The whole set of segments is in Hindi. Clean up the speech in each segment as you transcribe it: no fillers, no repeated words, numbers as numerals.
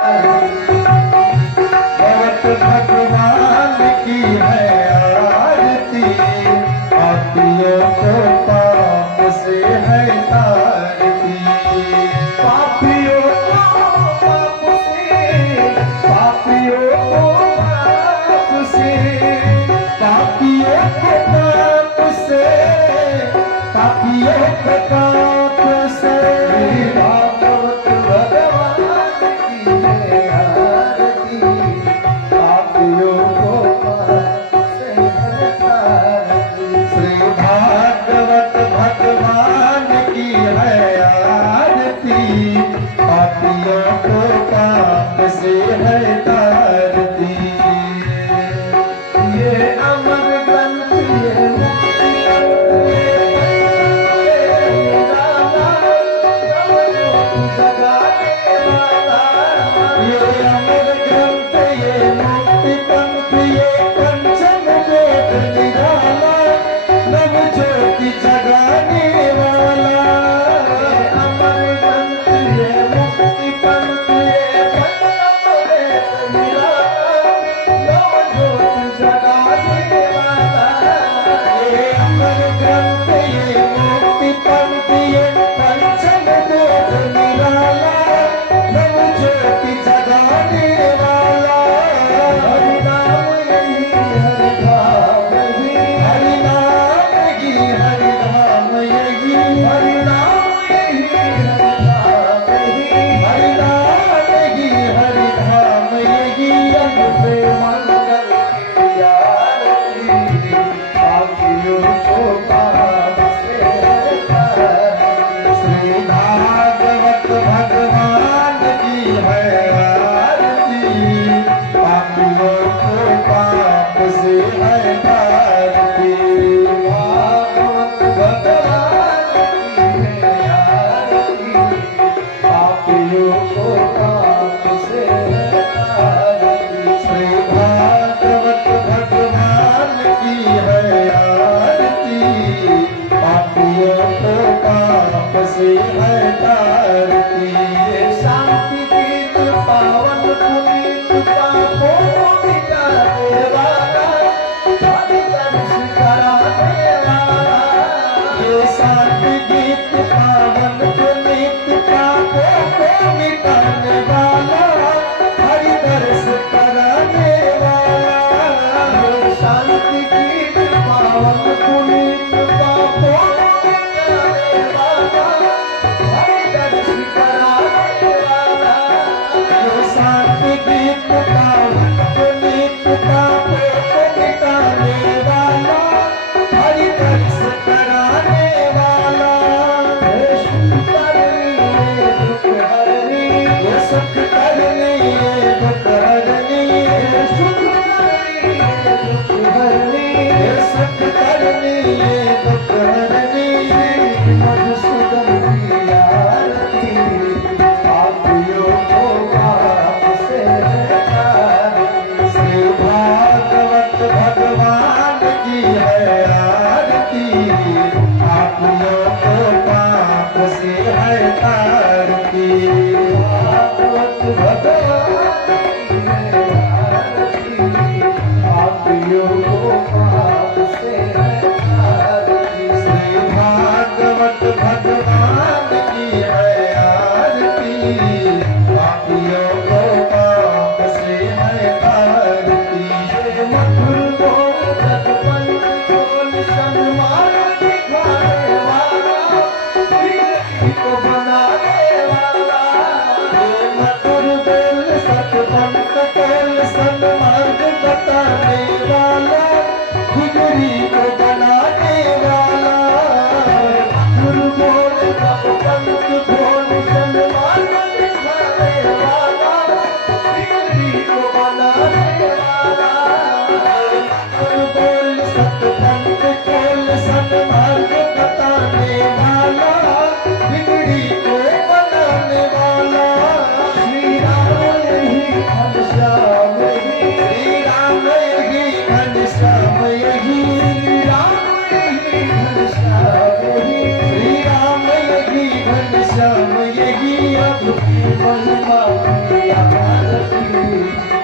भगत भगवान की है आरती, पापियों को पाप से है तारती। पापियों को पाप से, पापियों को पाप से, पापियों के पाप से, पापियों के पाप से। भागवत भगवान की है आरती, पापियों को पाप से है तारती। श्री भागवत भगवान की है आरती, पापियों को पाप से है तारती। ये अमर ग्रंथ ये शांति गीत पावन पुनीत पापों को मिटाने वाला, हरि दर्श कराने वाला। ये शांति गीत पावन पुनीत पापों को मिटाने वाला, हरि दर्श कराने वाला। ये शांति गीत पावन पुनीत पापों को मिटाने वाला, हरि दर्श कराने वाला। ये शांति गीत पावन पुनीत पापों को मिटाने वाला, हरि दर्श कराने वाला। हे सुख करनी ये दुख हरनी, ये सुख करनी ये दुख हरनी, ये सुख करनी ये दुख हरनी, ये सुख करनी ये दुख हरनी। मधुसूदन की आरती, पापियों को पाप से है तारती। श्री भागवत भगवान की है आरती, पापियों को पाप से है तारती। भागवत भगवान की है आरती, पापियों को पाप से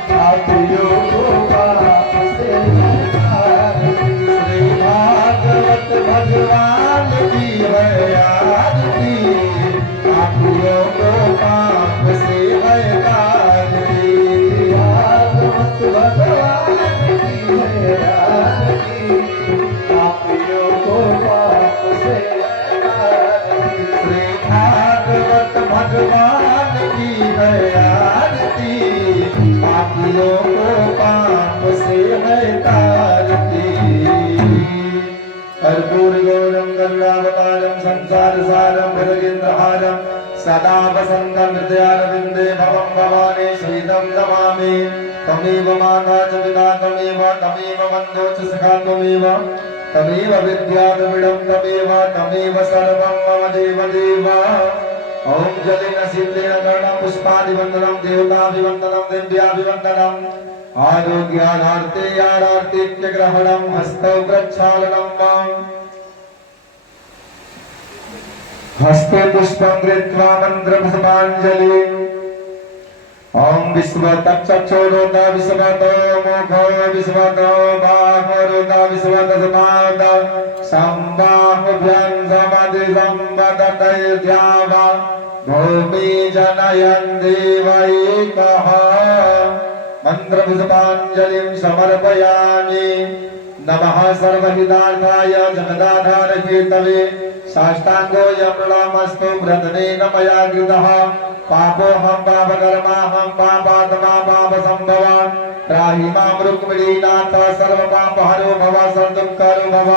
पापियों को पाप से आरती। श्री भागवत भगवान की है आरती, पापियों को पाप से है आरती। भागवत भगवान की है आरती, पापियों को पाप से है आरती। श्री भागवत भगवान की है आरती, पापियों को पाप से है तारती। कर्पूर गौरम गंगावतारम संसार सारम भुजगेन्द्रहारम सदा वसन्तं हृदयारविन्दे भवं भवानी श्रीदं नमामि। तमेव माता च पिता तमेव बन्धो च सखा त्वमेव विद्याद्रविडं तमेव सर्वं मम देवदेव। ओम जलेन शीतलेन कर्णं पुष्पादिवन्दनं देवताभिवन्दनं दिव्याभिवन्दनम् आरोग्यार्थेयारार्तिक्यग्रहणं हस्तौ प्रक्षालनं मां हस्ते पुष्पं कृत्वा मन्त्रपुष्पाञ्जलिं। ओम विश्वतक्षक्षोरोता विश्वतो मुखो विश्वतो बाहुरोता विश्वतसपाद संबाहुभ्यां समदिसंवदतैर्द्यावा भूमि जनयन् देवैकः। मन्त्रपुष्पाञ्जलिं समर्पयामि। नमः सर्वहितार्थाय जगदाधारकेतवे साष्टाङ्गोऽयं प्रणामस्तु व्रतनेन मया कृतः। पापोऽहं पापकर्माहं पापात्मा पापसम्भवान् त्राहि मां रुक्मिणीनाथ सर्वपापहरो भव सर्वदुःखहरो भव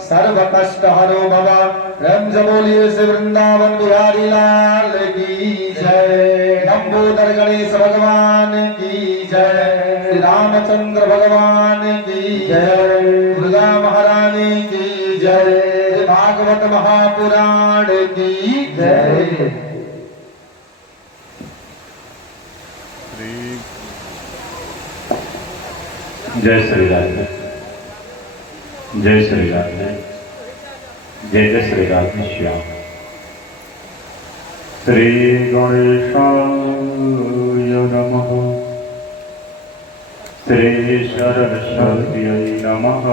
सर्वकष्टहरो भव। रंजमूलिये से वृंदावन बिहारी लाल की जय। लंबोदर गणेश भगवान की जय। श्री रामचंद्र भगवान की जय। दुर्गा महारानी की जय। भागवत महापुराण की जय। जय श्री राधे, जय श्री राधे, जय जय श्री राधे श्याम। श्री गणेशाय नमः, श्री सरस्वत्यै नमः,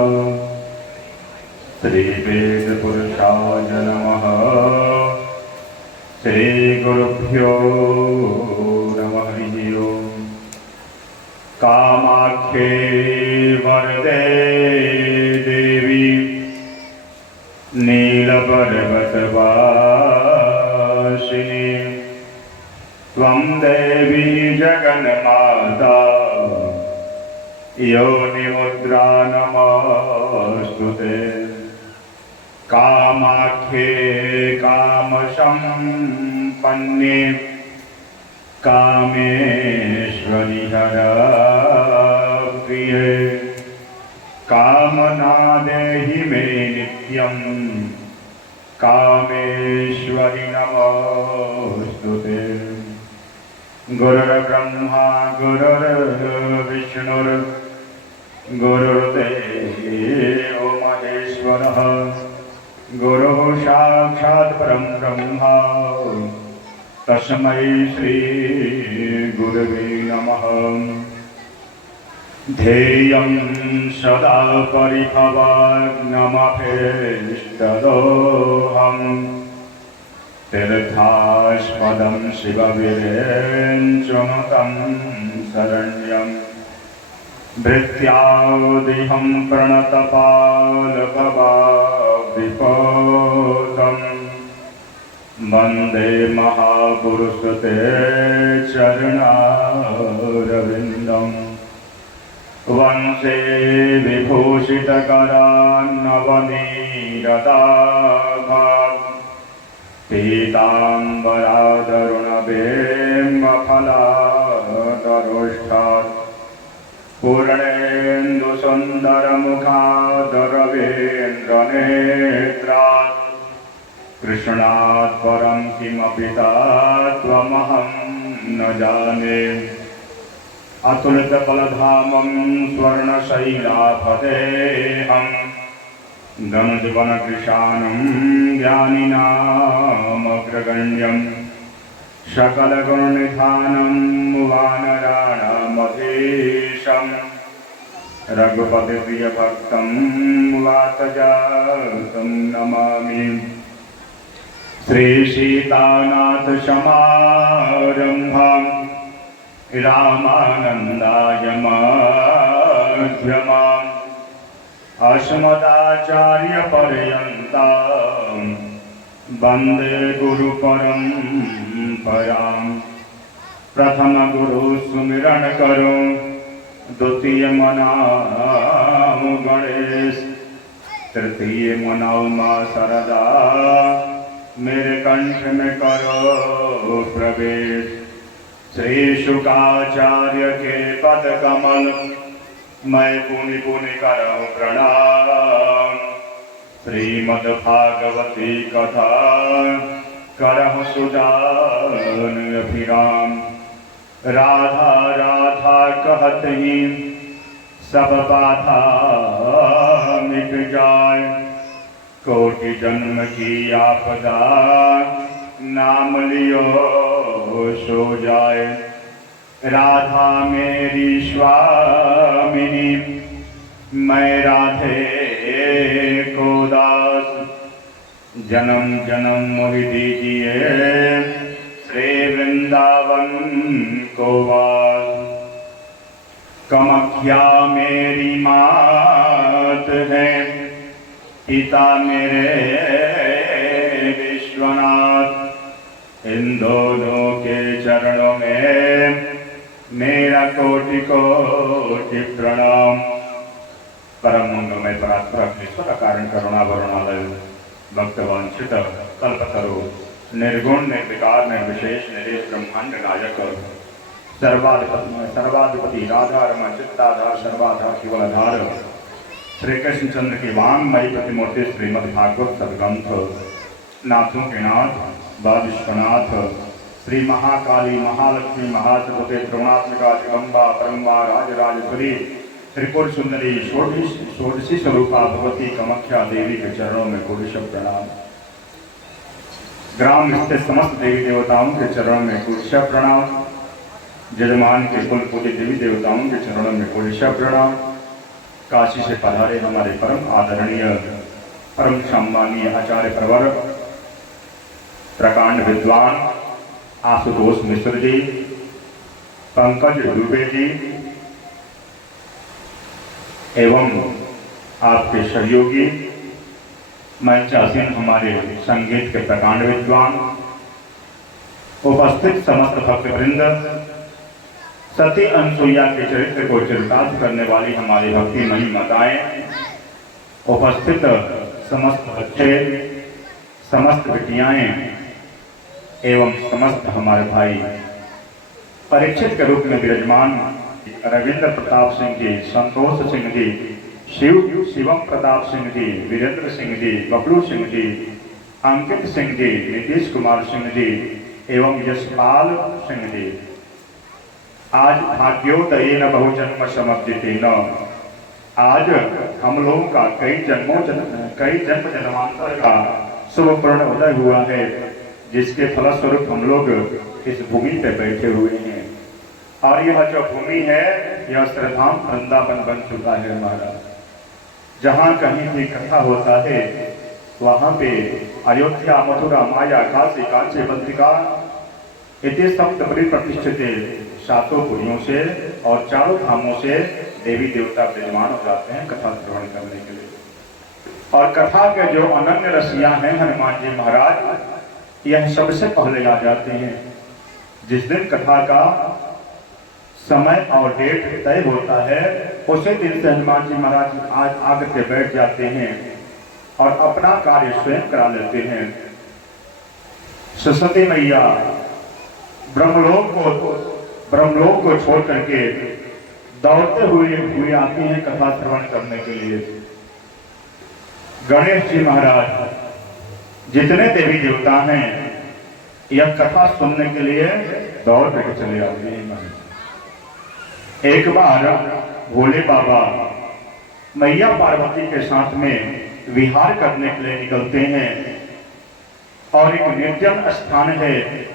श्री वेद पुरुषाय नमः, श्री गुरुभ्यो नमः। हरि ओम। कामाख्ये वरदे देवी नीलपर्वतवासिनी त्वं देवी जगन्माता योनिमुद्रा नमोऽस्तुते। कामाख्ये कामसम्पन्ने कामेश्वरि हरप्रिये कामना देहि मे नित्यं कामेश्वरि नमोऽस्तुते। गुरुर्ब्रह्मा गुरुर्विष्णुर् गुरुर्देवो महेश्वरः गुरुः साक्षात् परं ब्रह्मा तस्मै श्री गुरवे नमः। ध्येयं सदा परिभवाग्नमभीष्टदोहम् तीर्थास्पदं शिववीरेञ्चनुतं शरण्यम्। भृत्यादिहं प्रणतपालभवाब्धिपोतम् वन्दे महापुरुषते चरणारविन्दम्। वंशे विभूषितकरान्नवनीरदाभात् पीताम्बरादरुणबिम्बफलादरोष्ठात् पूर्णेन्दुसुन्दरमुखादरवेन्द्रनेत्रात् कृष्णात् परं किमपि त्वमहं न जाने। अतुलितफलधामं स्वर्णशैलापदेहं धनुजवनकृशानं ज्ञानिनामग्रगण्यं सकलगुणनिधानं वानराणामग्रगण्यं रघुपति प्रिय भक्तं वातजातं नमामि। श्री सीतानाथ समारंभां रामानंदाय मध्यमाम् अस्मदाचार्य पर्यन्तां वन्दे गुरु परम्पराम्। प्रथम गुरु सुमिरन करो, द्वितीय मनाओ गणेश, तृतीय मनाओ माँ सरदा, मेरे कंठ में करो प्रवेश। श्री शुकाचार्य के पद कमल मैं पुनि पुनि करहु प्रणाम। श्रीमद् भागवती कथा करहु सुजान अभिराम। राधा राधा कहत ही सब बाधा मिट जाए, कोटि जन्म की आपदा नाम लियो सो जाए। राधा मेरी स्वामिनी, मैं राधे को दास, जन्म जन्म मोहि दीजिए श्री वृंदावन को वास। कामाख्या मेरी मात है, पिता मेरे विश्वनाथ, इन दोनों के चरणों में मेरा कोटि कोटि प्रणाम। परम मंगलमय परात्पर ईश्वर कारण करुणा वरुणालय भक्तवांछित कल्पतरु निर्गुण निर्विकार निर्विशेष निरेश ब्रह्मांड नायक सर्वाधिपति राधा रमण चित्ताधार सर्वाधार केवलाधार श्री कृष्ण चंद्र की वांगमयी प्रतिमूर्ति श्रीमद् भागवत सदग्रंथ नाथों के नाथ बाविश्वनाथ श्री महाकाली महालक्ष्मी महासरस्वती त्रिगुणात्मिका जगदम्बा परम्बा राजराजेश्वरी त्रिपुर सुंदरी षोडशी स्वरूपा भगवती कामाख्या देवी के चरणों में कोटिशः प्रणाम। ग्राम स्थित समस्त देवी देवताओं के चरणों में कोटिशः प्रणाम। जजमान के कुल पूजित देवी देवताओं के चरणों में कोटिशः प्रणाम। काशी से पधारे हमारे परम आदरणीय परम सम्मानीय आचार्य प्रवर प्रकांड विद्वान आशुतोष मिश्र जी, पंकज दुबे जी एवं आपके सहयोगी मंचासीन हमारे संगीत के प्रकांड विद्वान, उपस्थित समस्त भक्तवृंद, सती अनसुईया के चरित्र को चरितार्थ करने वाली हमारी भक्तिमयी माताएं, उपस्थित समस्त बच्चे, समस्त बिटियाएं एवं समस्त हमारे भाई, परीक्षित के रूप में विराजमान रविंद्र प्रताप सिंह जी, संतोष सिंह जी, शिवम प्रताप सिंह जी, वीरेंद्र सिंह जी, बबलू सिंह जी, अंकित सिंह जी, नीतीश कुमार सिंह जी एवं यशपाल सिंह जी। आज भाग्योदयेन बहुजन्म समर्जितेन, आज हम लोगों का कई जन्म जन्मांतर का शुभपूर्ण उदय हुआ है, जिसके फलस्वरूप हम लोग इस भूमि पे बैठे हुए हैं। और यह जो भूमि है यह श्रद्धाम वृंदावन बन चुका है हमारा। जहाँ कहीं भी कथा होता है वहाँ पे अयोध्या, मथुरा, माया, काशी, कांची, बद्रिका इतने सप्तपुरी प्रतिष्ठित सातों पुरियों से और चारों धामों से देवी देवता विराजमान हो जाते हैं कथा श्रवण करने के लिए। और कथा के जो अनन्य रसिया हैं हनुमान जी महाराज, यह सबसे पहले आ जाते हैं। जिस दिन कथा का समय और डेट तय होता है उसी दिन से हनुमान जी महाराज आज आकर के बैठ जाते हैं और अपना कार्य स्वयं करा लेते हैं। सरस्वती मैया ब्रह्मलोक को छोड़ करके दौड़ते हुए आते हैं कथा श्रवण करने के लिए। गणेश जी महाराज, जितने देवी देवता हैं यह कथा सुनने के लिए दौड़ करके चले आते हैं। एक बार भोले बाबा मैया पार्वती के साथ में विहार करने के लिए निकलते हैं और एक निर्जन स्थान है।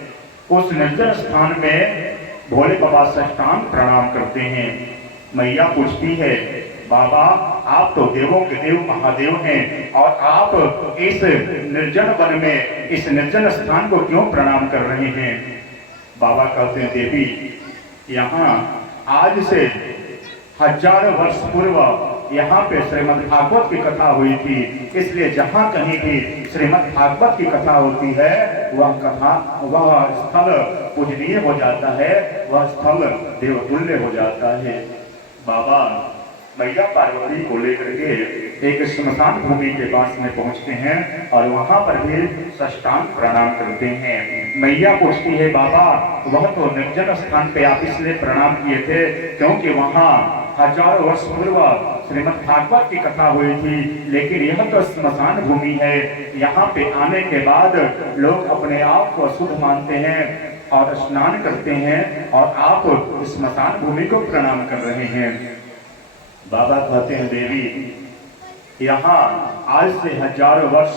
उस निर्जन स्थान में भोले बाबा साष्टांग प्रणाम करते हैं। मैया पूछती है, बाबा आप तो देवों के देव महादेव हैं और आप इस निर्जन वन में इस निर्जन स्थान को क्यों प्रणाम कर रहे हैं? बाबा कहते हैं देवी यहाँ आज से हजारों वर्ष पूर्व यहाँ पे श्रीमद् भागवत की कथा हुई थी, इसलिए जहाँ कहीं भी श्रीमद् भागवत की कथा होती है वह स्थल पूजनीय हो जाता है, वह स्थल देवतुल्य हो जाता है। बाबा मैया पार्वती को लेकर के एक श्मशान भूमि के पास में पहुंचते हैं और वहां पर भी साष्टांग प्रणाम करते हैं। मैया पूछती है बाबा वह तो निर्जन स्थान पे आप इसलिए प्रणाम किए थे क्योंकि वहां हजारों वर्ष पूर्व श्रीमद् भागवत की कथा हुई थी, लेकिन यह तो स्मशान भूमि है, यहाँ पे आने के बाद लोग अपने आप को अशुद्ध मानते हैं और स्नान करते हैं और आप स्मशान भूमि को प्रणाम कर रहे हैं। बाबा कहते हैं देवी यहाँ आज से हजारों वर्ष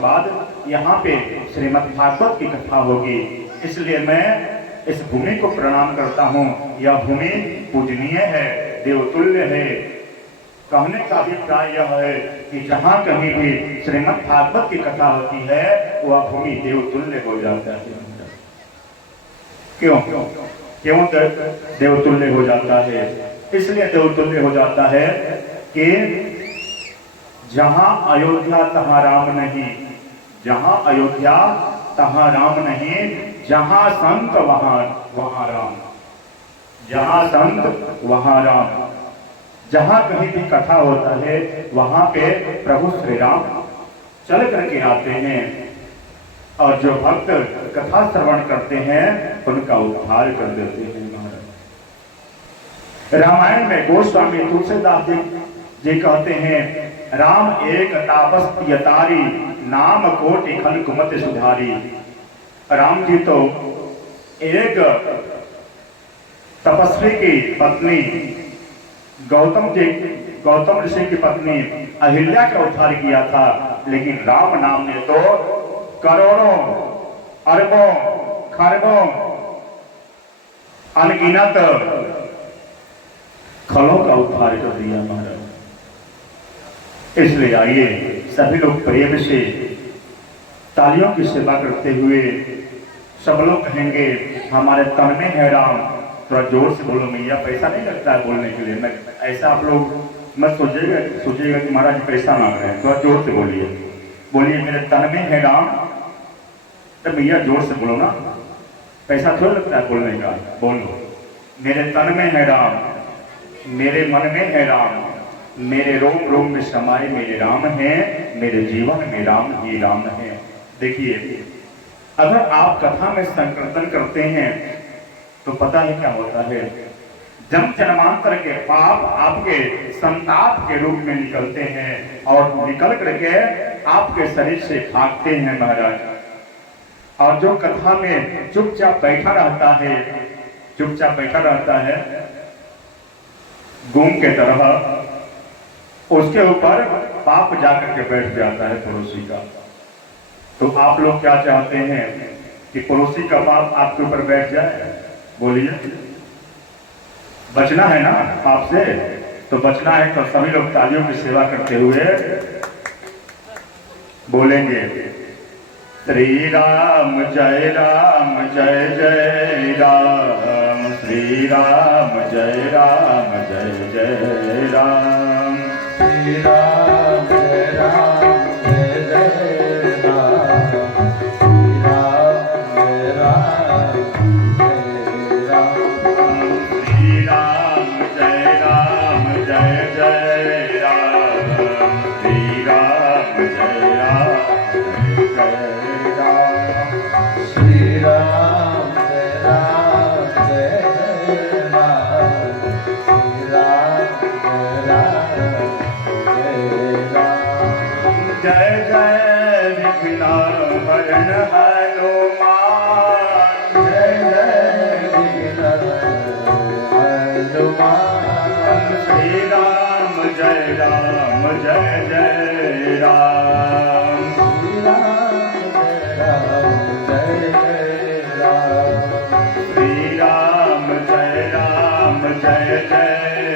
बाद यहाँ पे श्रीमद् भागवत की कथा होगी, इसलिए मैं इस भूमि को प्रणाम करता हूँ। यह भूमि पूजनीय है, देवतुल्य है। कहने का अभिप्राय यह है कि जहाँ कहीं भी श्रीमद् भागवत की कथा होती है वह भूमि देवतुल्य हो जाता है। क्यों देवतुल्य हो जाता है? इसलिए देवतुल्य हो जाता है कि जहां अयोध्या तहां राम नहीं, जहां अयोध्या तहां राम नहीं, जहां संत वहां राम, जहां संत वहां राम। जहां कहीं भी कथा होता है वहां पे प्रभु श्री राम चल करके आते हैं और जो भक्त कथा श्रवण करते हैं उनका उद्धार कर देते हैं। महाराज रामायण में गोस्वामी तुलसीदास जी कहते हैं राम एक तापस यतारी नाम कोटि खल कुमत सुधारी। राम जी तो एक तपस्वी की पत्नी गौतम ऋषि की पत्नी अहिल्या का उद्धार किया था, लेकिन राम नाम ने तो करोड़ों अरबों खरबों अनगिनत खलों का उद्धार कर दिया महाराज। इसलिए आइए सभी लोग प्रेम से तालियों की सेवा करते हुए सब लोग कहेंगे हमारे तन में है राम। थोड़ा जोर से बोलो मैया, पैसा नहीं लगता है बोलने के लिए। मैं ऐसा आप लोग मत सोचिएगा कि महाराज पैसा मांग रहे हैं। थोड़ा जोर से बोलिए मेरे तन में है राम। तो भैया जोर से बोलो ना, पैसा थोड़ा लगता है बोलने का। बोलो मेरे तन में है राम, मेरे मन में है राम, मेरे रोम रोम में समाये मेरे राम है, मेरे जीवन में राम ही राम है। देखिए अगर आप कथा में संकीर्तन करते हैं तो पता है क्या होता है, जन्म जन्मांतर के पाप आपके संताप के रूप में निकलते हैं और निकल करके आपके शरीर से भागते हैं महाराज। और जो कथा में चुपचाप बैठा रहता है गुम के तरह, उसके ऊपर पाप जाकर के बैठ जाता है पड़ोसी का। तो आप लोग क्या चाहते हैं कि पड़ोसी का पाप आपके ऊपर बैठ जाए? बोलिए, बचना है ना पाप से? तो बचना है तो सभी लोग तालियों की सेवा करते हुए बोलेंगे श्री राम जय जय राम, श्री राम जय जय राम, श्री राम जय जय राम, श्री राम जय राम, श्री राम जय जय राम, श्री राम जय राम, श्री राम जय राम, श्री राम जय जय विघ्न हरण हनुमान, जय जय विघ्न हनुमान, श्री राम जय जय राम, श्री राम जय राम, श्री राम जय जय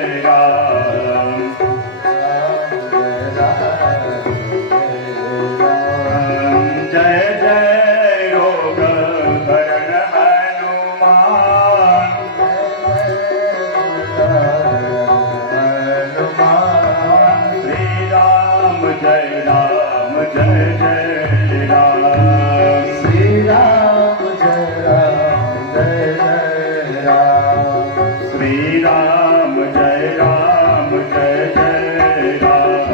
जय जय राम। श्री राम जय राम जय जय राम। श्री राम जय राम जय जय राम।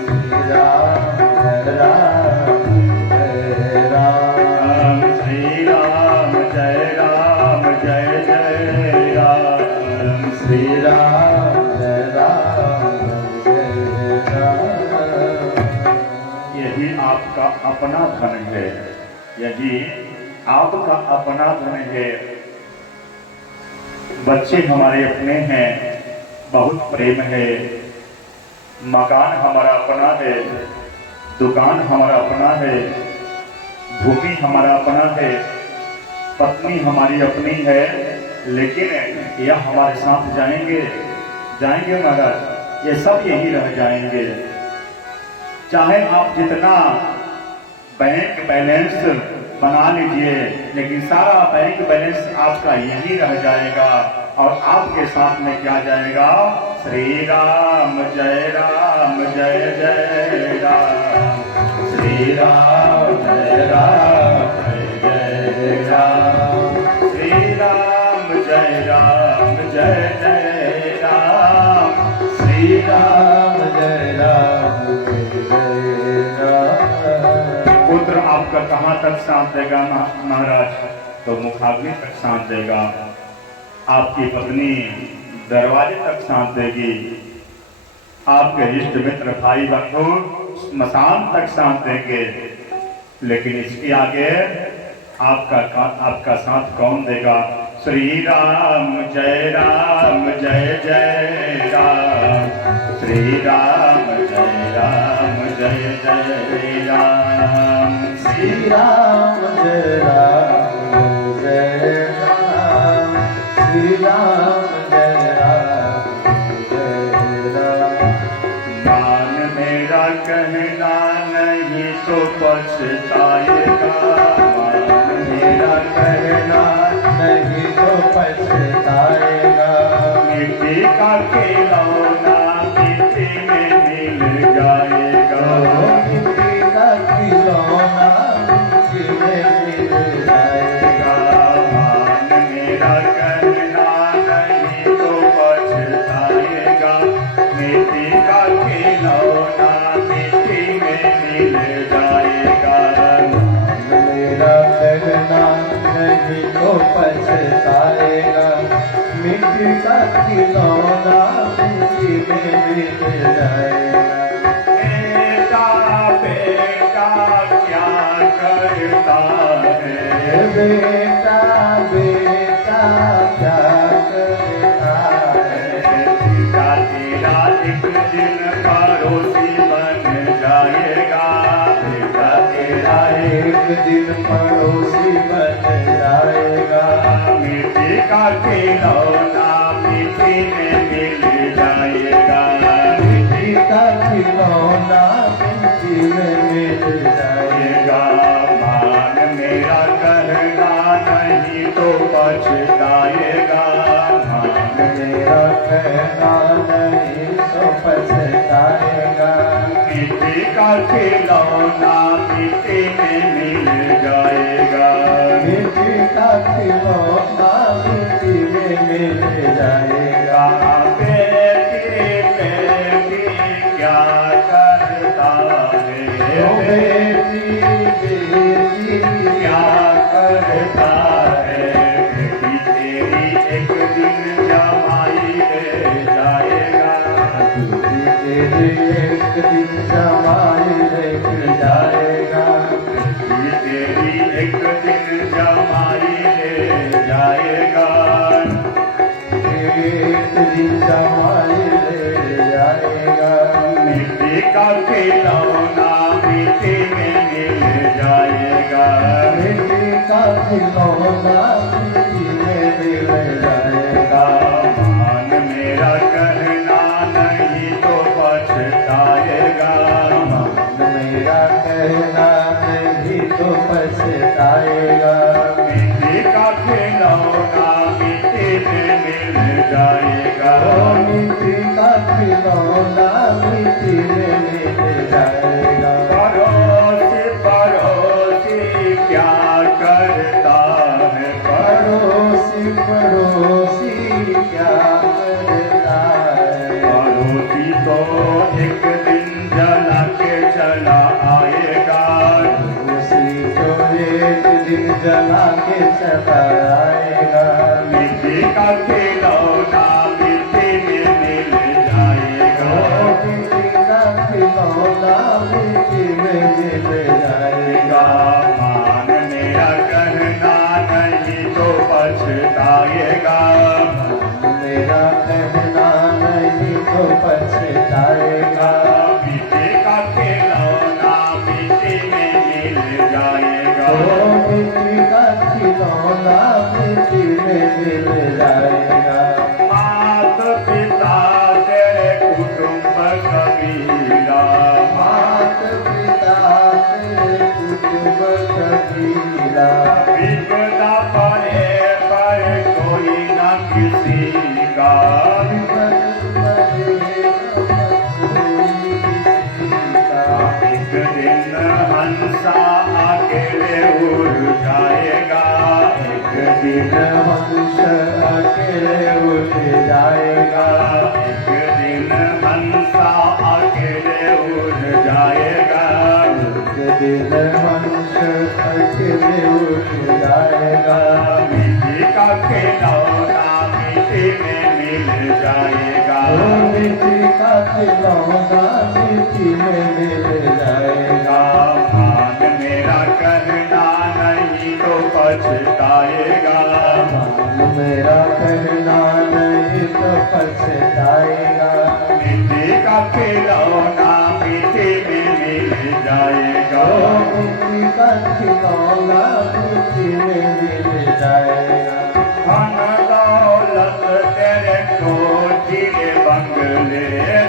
श्री राम जय राम जय राम। श्री राम जय राम जय जय राम। श्री राम जय राम जय राम। यही आपका अपना धन है, यही आपका अपना धन है। बच्चे हमारे अपने हैं, बहुत प्रेम है। मकान हमारा अपना है, दुकान हमारा अपना है, भूमि हमारा अपना है, पत्नी हमारी अपनी है। लेकिन यह हमारे साथ जाएंगे महाराज, ये सब यही रह जाएंगे। चाहे आप जितना बैंक बैलेंस बना लीजिए, लेकिन सारा बैंक बैलेंस आपका यही रह जाएगा। और आपके साथ में क्या जाएगा? श्री राम जय जय राम। श्री राम जय जय राम। श्री राम जय जय राम। श्री राम जय जय राम। पुत्र आपका कहाँ तक साथ देगा महाराज? तो मुखाग्नि तक साथ देगा। आपकी पत्नी दरवाजे तक साथ देगी। आपके इष्ट मित्र भाई बंधु स्मशान तक साथ देंगे। लेकिन इसके आगे आपका साथ कौन देगा? श्री राम जय जय राम। श्री राम जय जय राम। श्री राम जय जय राम। श्री राम जय जय राम। मान मेरा कहना नहीं तो पछताएगा। मान मेरा कहना नहीं तो पछताएगा। मिट्टी का खिलौना मिट्टी में मिल जाएगा। मिट्टी का खिलौना मिट्टी में मिल जाएगा। मान मेरा कहना नहीं तो पछताएगा। मिट्टी का खिलौना मिट्टी में मिल जाएगा। मेरा कहना नहीं तो पछताएगा। मिट्टी का खिलौना मिट्टी में मिल जाएगा। बेटा क्या करता है? बेटा बेटा क्या करता है? बेटा तेरा एक दिन पड़ोसी बन जाएगा। बेटा तेरा एक दिन पड़ोसी बन जाएगा। मिट्टी का खिलौना मिट्टी में मिल जाएगा। मिट्टी का खिलौना मिट्टी में मिल जाएगा। मान मेरा कहना नहीं तो पछताएगा। मान मेरा कहना नहीं तो पछताएगा। मिट्टी का खिलौना मिट्टी में मिल जाएगा। मिट्टी का खिलौना मिट्टी में मिल जाएगा। बेटी बेटी क्या करता है? बेटी बेटी क्या करता है? बेटी तेरी एक दिन जमाई ले जाएगा। तेरे एक दिन जमाई लेके जाएगा। बेटी तेरी एक दिन जमाई ले जाएगा। एक दिन जमाई ले जाएगा। मिट्टी का खिलौना मिट्टी में मिल जाएगा। मिट्टी का खिलौना मिट्टी में मिल जाएगा। मान मेरा कहना नहीं तो पछताएगा। मेरा कहना नहीं तो पछताएगा। मिट्टी का खिलौना मिट्टी में मिल जाएगा। मिट्टी का खिलौना मिट्टी में मिल जाएगा। करो पड़ोसी क्या करता है। पड़ोसी तो एक दिन जला के चला आएगा। पड़ोसी तो एक दिन जला के चला आएगा। मिट्टी का खिलौना मिट्टी में मिल जाएगा। मिट्टी का खिलौना मिट्टी में मिल जाएगा। मान मेरा कहना नहीं तो पछताएगा। मेरा कहना नहीं तो पछताएगा। मिट्टी का खिलौना मिट्टी में मिल जाएगा। मिट्टी का खिलौना मिट्टी में मिल जाएगा। मात पिता तेरे कुटुंब कबीला। मात पिता तेरे कुटुंब कबीला। विपदा पड़े पर कोई न किसी का। एक दिन हंसा अकेले उड़ जाएगा। एक दिन हंस अकेले उठ जाएगा। एक दिन हंसा अकेले उड़ जाएगा। एक दिन हंस अकेले उठ जाएगा। मिट्टी का खिलौना मिट्टी में मिल जाएगा। मिट्टी का खिलौना मिट्टी में मिल जाएगा। मान मेरा कहना नहीं तो पछताएगा। मान मेरा कहना नहीं तो पछताएगा। मिट्टी का खिलौना मिट्टी में मिल जाएगा। मिट्टी का खिलौना मिट्टी में मिल जाएगा। धन दौलत तेरे कोठिले बंगले।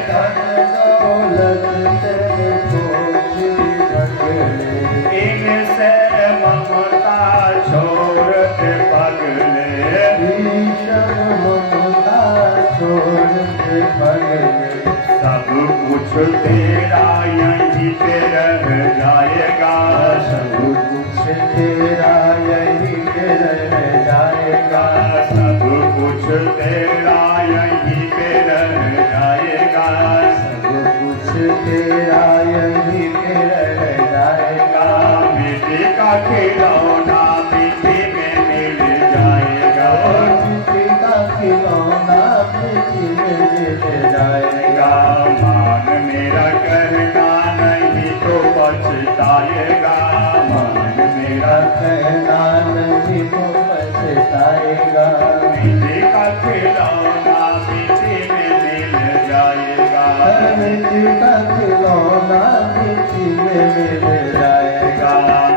धन दौलत तेरे कोठिले बंगले। इनसे ममता छोड़ के पगले। भीषण ममता छोड़ के पगले। सब कुछ तेरा यहीं पे रह जाएगा। सब कुछ तेरा यहीं पे रह जाएगा। सब कुछ तेरा यहीं पे रह जाएगा। सब कुछ तेरा यहीं पे रह जाएगा। मिट्टी का खिलौना मिट्टी में मिल जाएगा। मिट्टी का खिलौना मिट्टी में मिल जाएगा। मान मेरा कहना नहीं तो पछताएगा। मान मेरा कहना नहीं तो पछताएगा। मिट्टी का खिलौना मिट्टी में मिल जाएगा। मिट्टी का खिलौना मिट्टी में मिल जाएगा।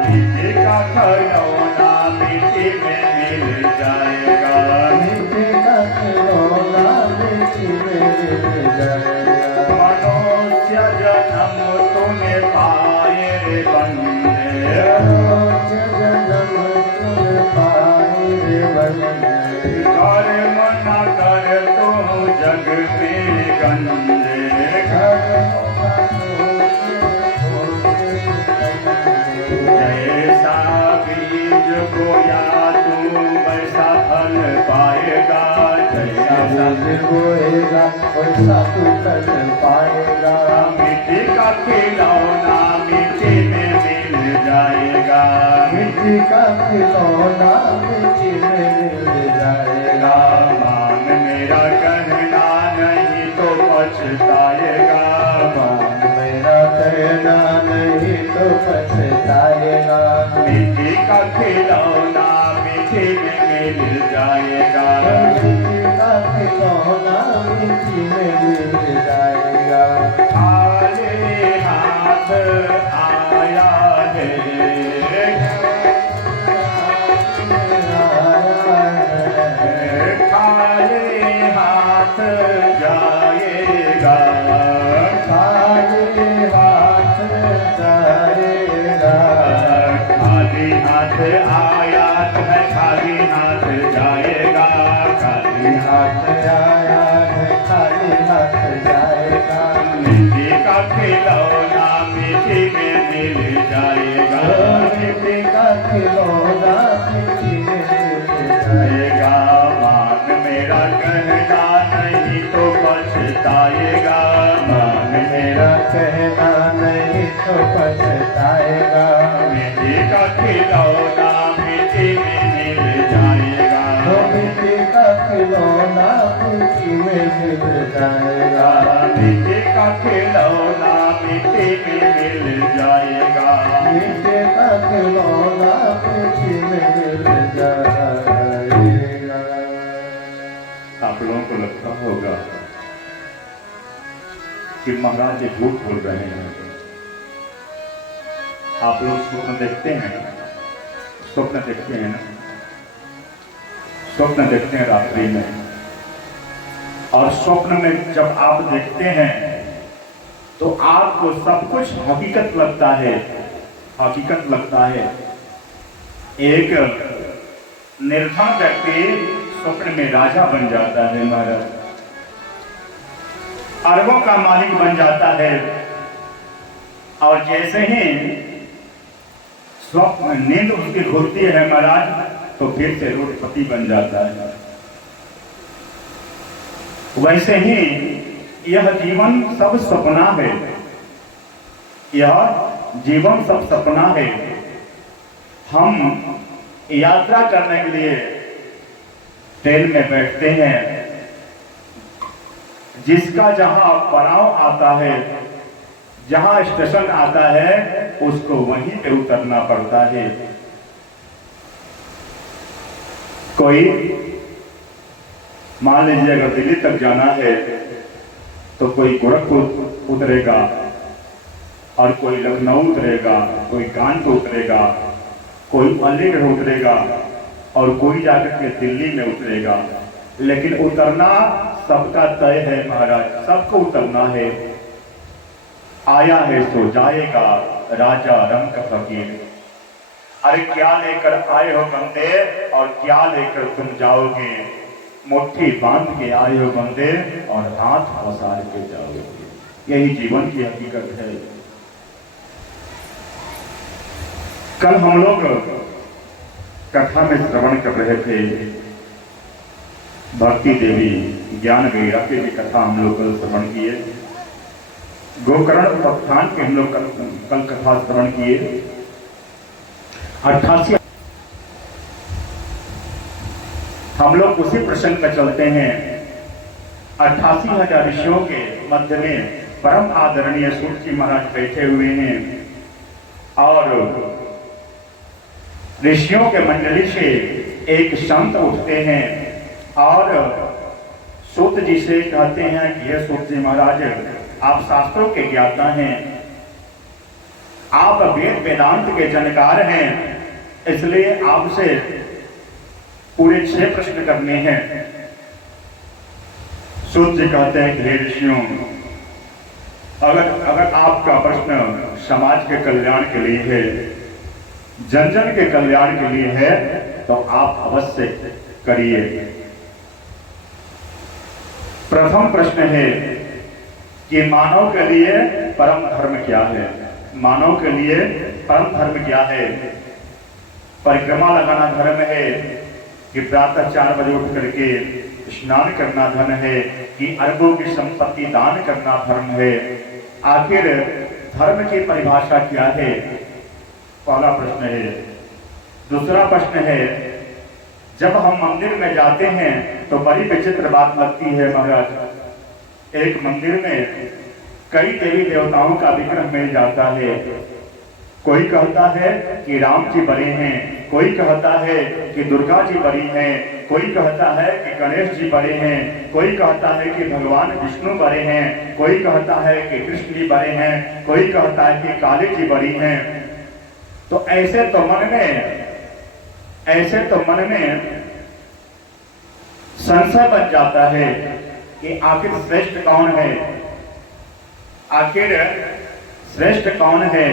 मिट्टी का खिलौना मिट्टी में मिल जाएगा। मिट्टी का खिलौना मिट्टी में मिल जाएगा। मनुष्य जन्म तूने पाए रे बंदे। जन्म तुम पाए रे बंदे। कर्म न कर तू जग में गंदे। जैसा बीज बोया तू वैसा फल पाएगा। जैसा बीज बोएगा वैसा तू फल पाएगा। मिट्टी का खिलौना मिट्टी में मिल जाएगा। मिट्टी का खिलौना मिट्टी में मिल जाएगा। मान मेरा कहना नहीं तो पछताएगा। मान मेरा कहना नहीं तो पछताएगा। मिट्टी का खिलौना मिट्टी में मिल जाएगा। मिट्टी का खिलौना मिट्टी में मिल जाएगा। खाली हाथ आया है। खाली हाथ जाएगा। खाली हाथ जाएगा। खाली हाथ आया है खाली हाथ जाएगा। खाली हाथ आया है खाली हाथ जाएगा। मिट्टी का खिलौना मिट्टी में मिल जाएगा। मिट्टी का खिलौना मिट्टी में मिल जाएगा। जाएगा। मेरा कहना नहीं तो पछताएगा, मान मेरा कहना नहीं तो पछताएगा, मिट्टी का खिलौना मिट्टी में मिल जाएगा, तो मिट्टी का खिलौना मिट्टी में मिल जाएगा, मिट्टी का खिलौना मिट्टी में मिल जाएगा, मिट्टी का खिलौना मिट्टी में मिल जाएगा। आप लोगों को लगता होगा कि महाराज ये झूठ बोल रहे हैं। आप लोग स्वप्न देखते हैं, स्वप्न देखते हैं ना, स्वप्न देखते हैं रात्रि में, और स्वप्न में जब आप देखते हैं तो आपको सब कुछ हकीकत लगता है, हकीकत लगता है। एक निर्धन व्यक्ति स्वप्न में राजा बन जाता है, महाराज अरबों का मालिक बन जाता है, और जैसे ही स्वप्न नींद उसकी खुलती है महाराज तो फिर से रोडपति बन जाता है। वैसे ही यह जीवन सब सपना है, यह जीवन सब सपना है। हम यात्रा करने के लिए ट्रेन में बैठते हैं, जिसका जहां पड़ाव आता है, जहां स्टेशन आता है, उसको वहीं पे उतरना पड़ता है। कोई मान लीजिए अगर दिल्ली तक जाना है तो कोई गोरखपुर उतरेगा, और कोई लखनऊ उतरेगा, कोई कानपुर उतरेगा, कोई अलीगढ़ उतरेगा, और कोई जाकर के दिल्ली में उतरेगा। लेकिन उतरना सबका तय है महाराज, सबको उतरना है। आया है सो जाएगा राजा रंग का फकीर। अरे क्या लेकर आए हो बंदे और क्या लेकर तुम जाओगे? मुट्ठी बांध के आए हो बंदे और हाथ पसार के जाओगे। यही जीवन की हकीकत है। कल हम लोग कथा में श्रवण कर रहे थे, भक्ति देवी ज्ञान वैराग्य की कथा हम लोग कल श्रवण किए। गोकर्ण उपस्थान के हम लोग कल कथा श्रवण किए। 88 हम लोग उसी प्रसंग में चलते हैं। 88,000 ऋषियों के मध्य में परम आदरणीय सूत जी महाराज बैठे हुए हैं, और ऋषियों के मंडली से एक संत उठते हैं और सूत जी से कहते हैं कि ये सूत जी महाराज, आप शास्त्रों के ज्ञाता हैं, आप वेद वेदांत के जानकार हैं, इसलिए आपसे पूरे 6 प्रश्न करने हैं। सूत जी कहते हैं कि हे ऋषियों, अगर आपका प्रश्न समाज के कल्याण के लिए है, जन जन के कल्याण के लिए है, तो आप अवश्य करिए। प्रथम प्रश्न है कि मानव के लिए परम धर्म क्या है? मानव के लिए परम धर्म क्या है? परिक्रमा लगाना धर्म है कि प्रातः 4 बजे उठ करके स्नान करना धर्म है कि अरबों की संपत्ति दान करना धर्म है? आखिर धर्म की परिभाषा क्या है? पहला प्रश्न है। दूसरा प्रश्न है, जब हम मंदिर में जाते हैं तो बड़ी विचित्र बात लगती है महाराज। एक मंदिर में कई देवी देवताओं का विग्रह मिल जाता है। कोई कहता है कि राम जी बड़े हैं, कोई कहता है कि दुर्गा जी बड़ी हैं, कोई कहता है कि गणेश जी बड़े हैं, कोई कहता है कि भगवान विष्णु बड़े हैं, कोई कहता है कि कृष्ण जी बड़े हैं, कोई कहता है कि काली जी बड़ी हैं। तो ऐसे तो मन में संशय बन जाता है कि आखिर श्रेष्ठ कौन है, आखिर श्रेष्ठ कौन है,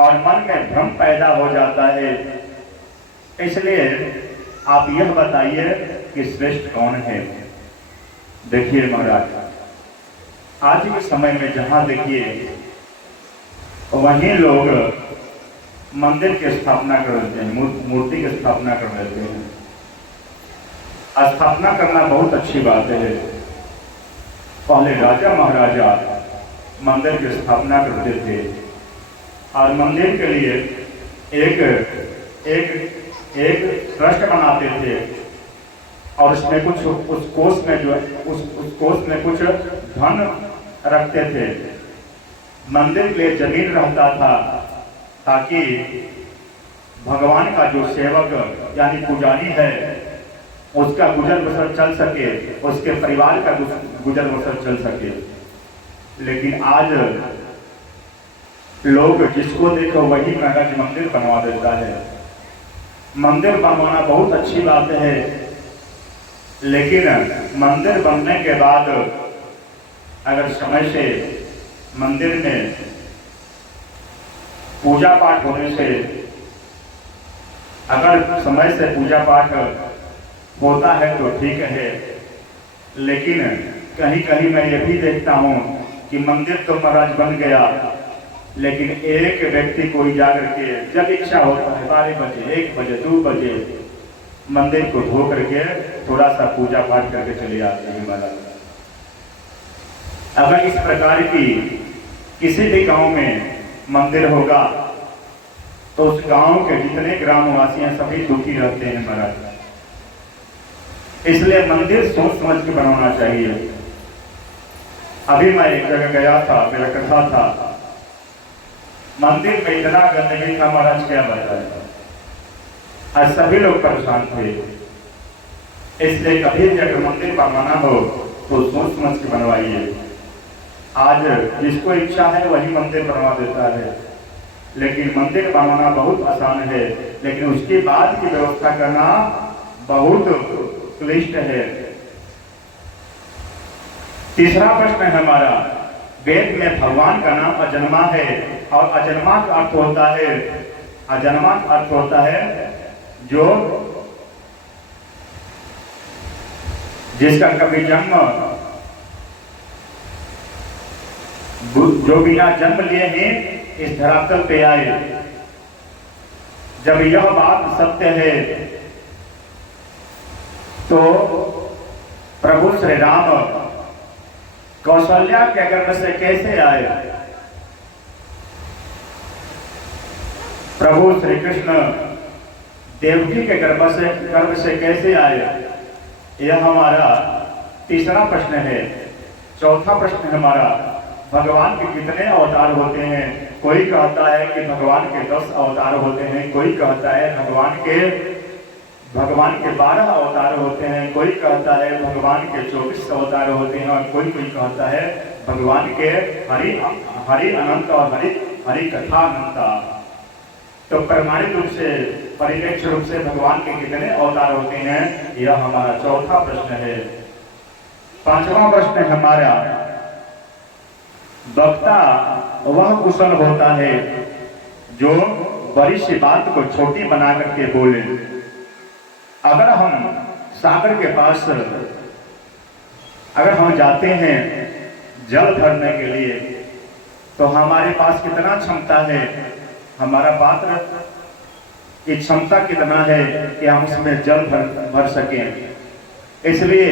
और मन में भ्रम पैदा हो जाता है। इसलिए आप यह बताइए कि श्रेष्ठ कौन है। देखिए महाराज, आज के समय में जहां देखिए वहीं लोग मंदिर की स्थापना कर देते हैं, मूर्ति की स्थापना कर देते हैं। स्थापना करना बहुत अच्छी बात है। पहले राजा महाराजा मंदिर की स्थापना करते थे और मंदिर के लिए एक एक एक ट्रस्ट बनाते थे और उसमें कुछ उस कोष में जो उस कोष में कुछ धन रखते थे। मंदिर के लिए जमीन रहता था ताकि भगवान का जो सेवक यानी पुजारी है उसका गुजर बसर चल सके, उसके परिवार का गुजर बसर चल सके। लेकिन आज लोग जिसको देखो वही महाराज मंदिर बनवा देता है। मंदिर बनवाना बहुत अच्छी बात है, लेकिन मंदिर बनने के बाद अगर समय से मंदिर में पूजा पाठ होने से, अगर समय से पूजा पाठ होता है तो ठीक है। लेकिन कहीं कहीं मैं ये भी देखता हूँ कि मंदिर तो महाराज बन गया, लेकिन एक व्यक्ति कोई जाकर के जब इच्छा होता है 12 बजे, 1 बजे, 2 बजे मंदिर को धो करके थोड़ा सा पूजा पाठ करके चले जाते हैं महाराज। अगर इस प्रकार की किसी भी गांव में मंदिर होगा तो उस गांव के जितने ग्रामवासी हैं सभी दुखी रहते हैं महाराज। इसलिए मंदिर सोच समझ के बनाना चाहिए। अभी मैं एक जगह गया था, मेरा कथा था, मंदिर में इतना गंदगी था महाराज, क्या बताया। आज सभी लोग परेशान थे। इसलिए कभी भी अगर मंदिर बनवाना हो तो सोच समझ के बनवाइए। आज जिसको इच्छा है वही मंदिर बनवा देता है, लेकिन मंदिर बनवाना बहुत आसान है, लेकिन उसके बाद की व्यवस्था करना बहुत क्लिष्ट है। तीसरा प्रश्न है हमारा, वेद में भगवान का नाम अजन्मा है और अजन्मा का अर्थ होता है, अजन्मा का अर्थ होता है जो जिसका कभी जन्म, जो बिना जन्म लिए ही इस धरातल पे आए। जब यह बात सत्य है तो प्रभु श्री राम कौशल्या के गर्भ से कैसे आए? प्रभु श्री कृष्ण देवकी के गर्भ से कैसे आए? यह हमारा तीसरा प्रश्न है। चौथा प्रश्न हमारा, भगवान के कितने अवतार होते हैं? कोई कहता है कि भगवान के 10 अवतार होते हैं, कोई कहता है भगवान के 12 अवतार होते हैं, कोई कहता है भगवान के 24 अवतार होते हैं, और कोई कहता है भगवान के हरि अनंत और हरि कथा अनंता। तो प्रमाणित रूप से, परिप्रेक्ष्य रूप से भगवान के कितने अवतार होते हैं, यह हमारा चौथा प्रश्न है। पांचवा प्रश्न हमारा, वक्ता वह कुशल होता है जो बड़ी सी बात को छोटी बना करके बोले। अगर हम सागर के पास अगर हम जाते हैं जल भरने के लिए तो हमारे पास कितना क्षमता है, हमारा पात्र की क्षमता कितना है कि हम उसमें जल भर सकें। इसलिए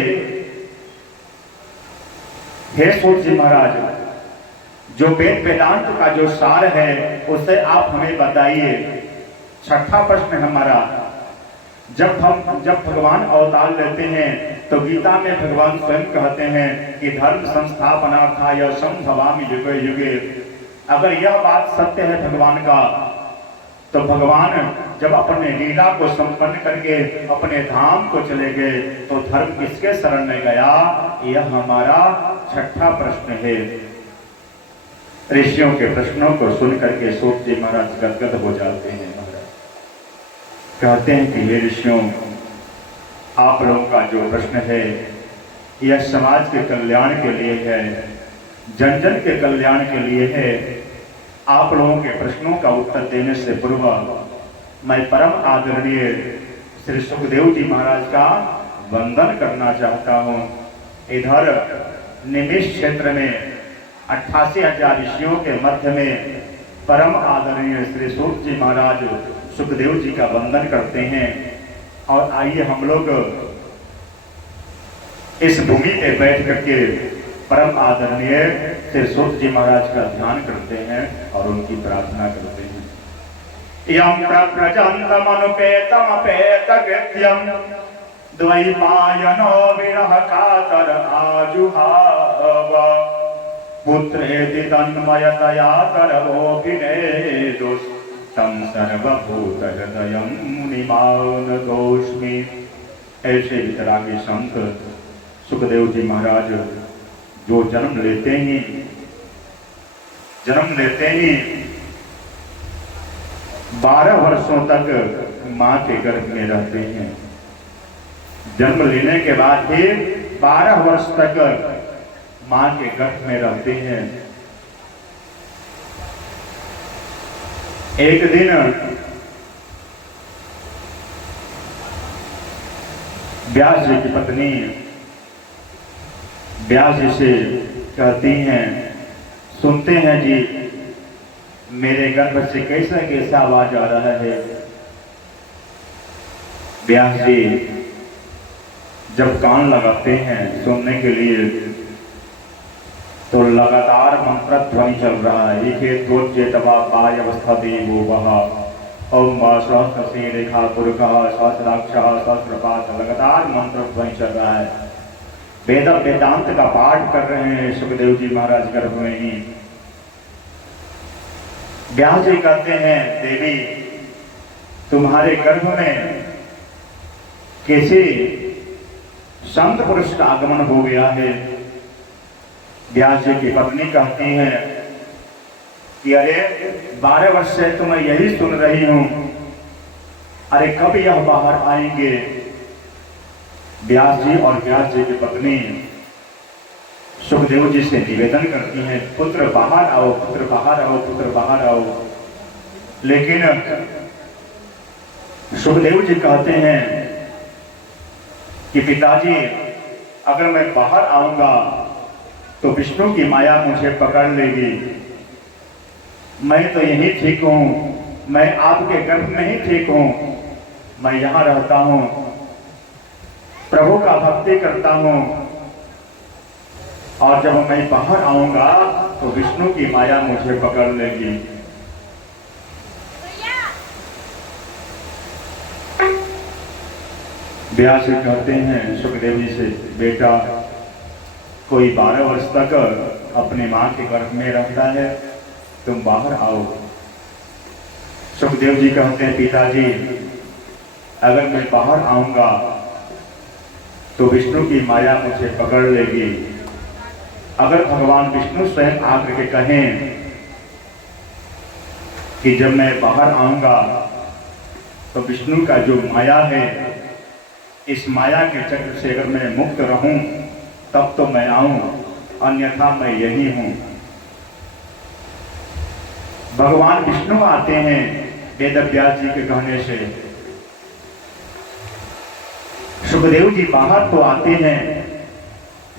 हे सूत जी महाराज, जो वेद वेदांत का जो सार है उसे आप हमें बताइए। छठा प्रश्न हमारा, जब भगवान अवतार लेते हैं तो गीता में भगवान स्वयं कहते हैं कि धर्म संस्थापनार्थाय संभवामि युगे युगे। अगर यह बात सत्य है भगवान का, तो भगवान जब अपने लीला को संपन्न करके अपने धाम को चले गए तो धर्म किसके शरण में गया? यह हमारा छठा प्रश्न है। ऋषियों के प्रश्नों को सुन करके सूत जी महाराज गदगद हो जाते हैं। कहते हैं कि हे ऋषियों, आप लोगों का जो प्रश्न है यह समाज के कल्याण के लिए है, जन जन के कल्याण के लिए है। आप लोगों के प्रश्नों का उत्तर देने से पूर्व मैं परम आदरणीय श्री सुखदेव जी महाराज का वंदन करना चाहता हूँ। इधर निमिष क्षेत्र में 88,000 ऋषियों के मध्य में परम आदरणीय श्री सूत जी महाराज सुखदेव जी का वंदन करते हैं। और आइए हम लोग इस भूमि पे बैठ करके परम आदरणीय श्री सूत जी महाराज का ध्यान करते हैं और उनकी प्रार्थना करते हैं। यम प्रजंतमनुपेतमपेतकृत्यं द्वैपायनो विरह कातर आजुहाव पुत्रेति तन्मयतया तरवोऽभिनेदुस् तं सर्वभूतहृदयं मुनिमानतोऽस्मि। ऐसे वितरागी संत सुखदेव जी महाराज जो जन्म लेते ही 12 वर्षों तक मां के गर्भ में रहते हैं। जन्म लेने के बाद भी 12 वर्ष तक मां के गर्भ में रहते हैं। एक दिन व्यास जी की पत्नी व्यास जी से कहती हैं, सुनते हैं जी मेरे गर्भ से कैसा कैसा आवाज आ रहा है। व्यास जी जब कान लगाते हैं सुनने के लिए तो लगातार मंत्र ध्वनि चल रहा है। एक दवा बाय अवस्था देवो वहा ओम सहस्रसी रेखा पुरुषः सहस्राक्षः सहस्रपाद, लगातार मंत्र ध्वनि चल रहा है। वेदांत का पाठ कर रहे हैं सुखदेव जी महाराज गर्भ में ही। व्यास जी कहते हैं, देवी तुम्हारे गर्भ में किसी संत पुरुष का आगमन हो गया है। व्यास जी की पत्नी कहती हैं कि अरे 12 वर्ष से तो मैं यही सुन रही हूं, अरे कब यह बाहर आएंगे। व्यास जी और व्यास जी की पत्नी सुखदेव जी से निवेदन करती हैं, पुत्र बाहर आओ, पुत्र बाहर आओ, पुत्र बाहर आओ। लेकिन सुखदेव जी कहते हैं कि पिताजी अगर मैं बाहर आऊंगा तो विष्णु की माया मुझे पकड़ लेगी। मैं तो यही ठीक हूं, मैं आपके गर्भ में ही ठीक हूं। मैं यहां रहता हूं, प्रभु का भक्ति करता हूं, और जब मैं बाहर आऊंगा तो विष्णु की माया मुझे पकड़ लेगी। व्यास जी कहते हैं सुखदेव जी से, बेटा कोई 12 वर्ष तक अपनी मां के गर्भ में रहता है, तुम बाहर आओ। सुखदेव जी कहते हैं, पिताजी अगर मैं बाहर आऊंगा तो विष्णु की माया मुझे पकड़ लेगी। अगर भगवान विष्णु स्वयं आकर के कहें कि जब मैं बाहर आऊंगा तो विष्णु का जो माया है, इस माया के चक्र से अगर मैं मुक्त रहूं तब तो मैं आऊं, अन्यथा मैं यही हूं। भगवान विष्णु आते हैं वेद व्यास जी के कहने से। सुखदेव जी बाहर तो आते हैं,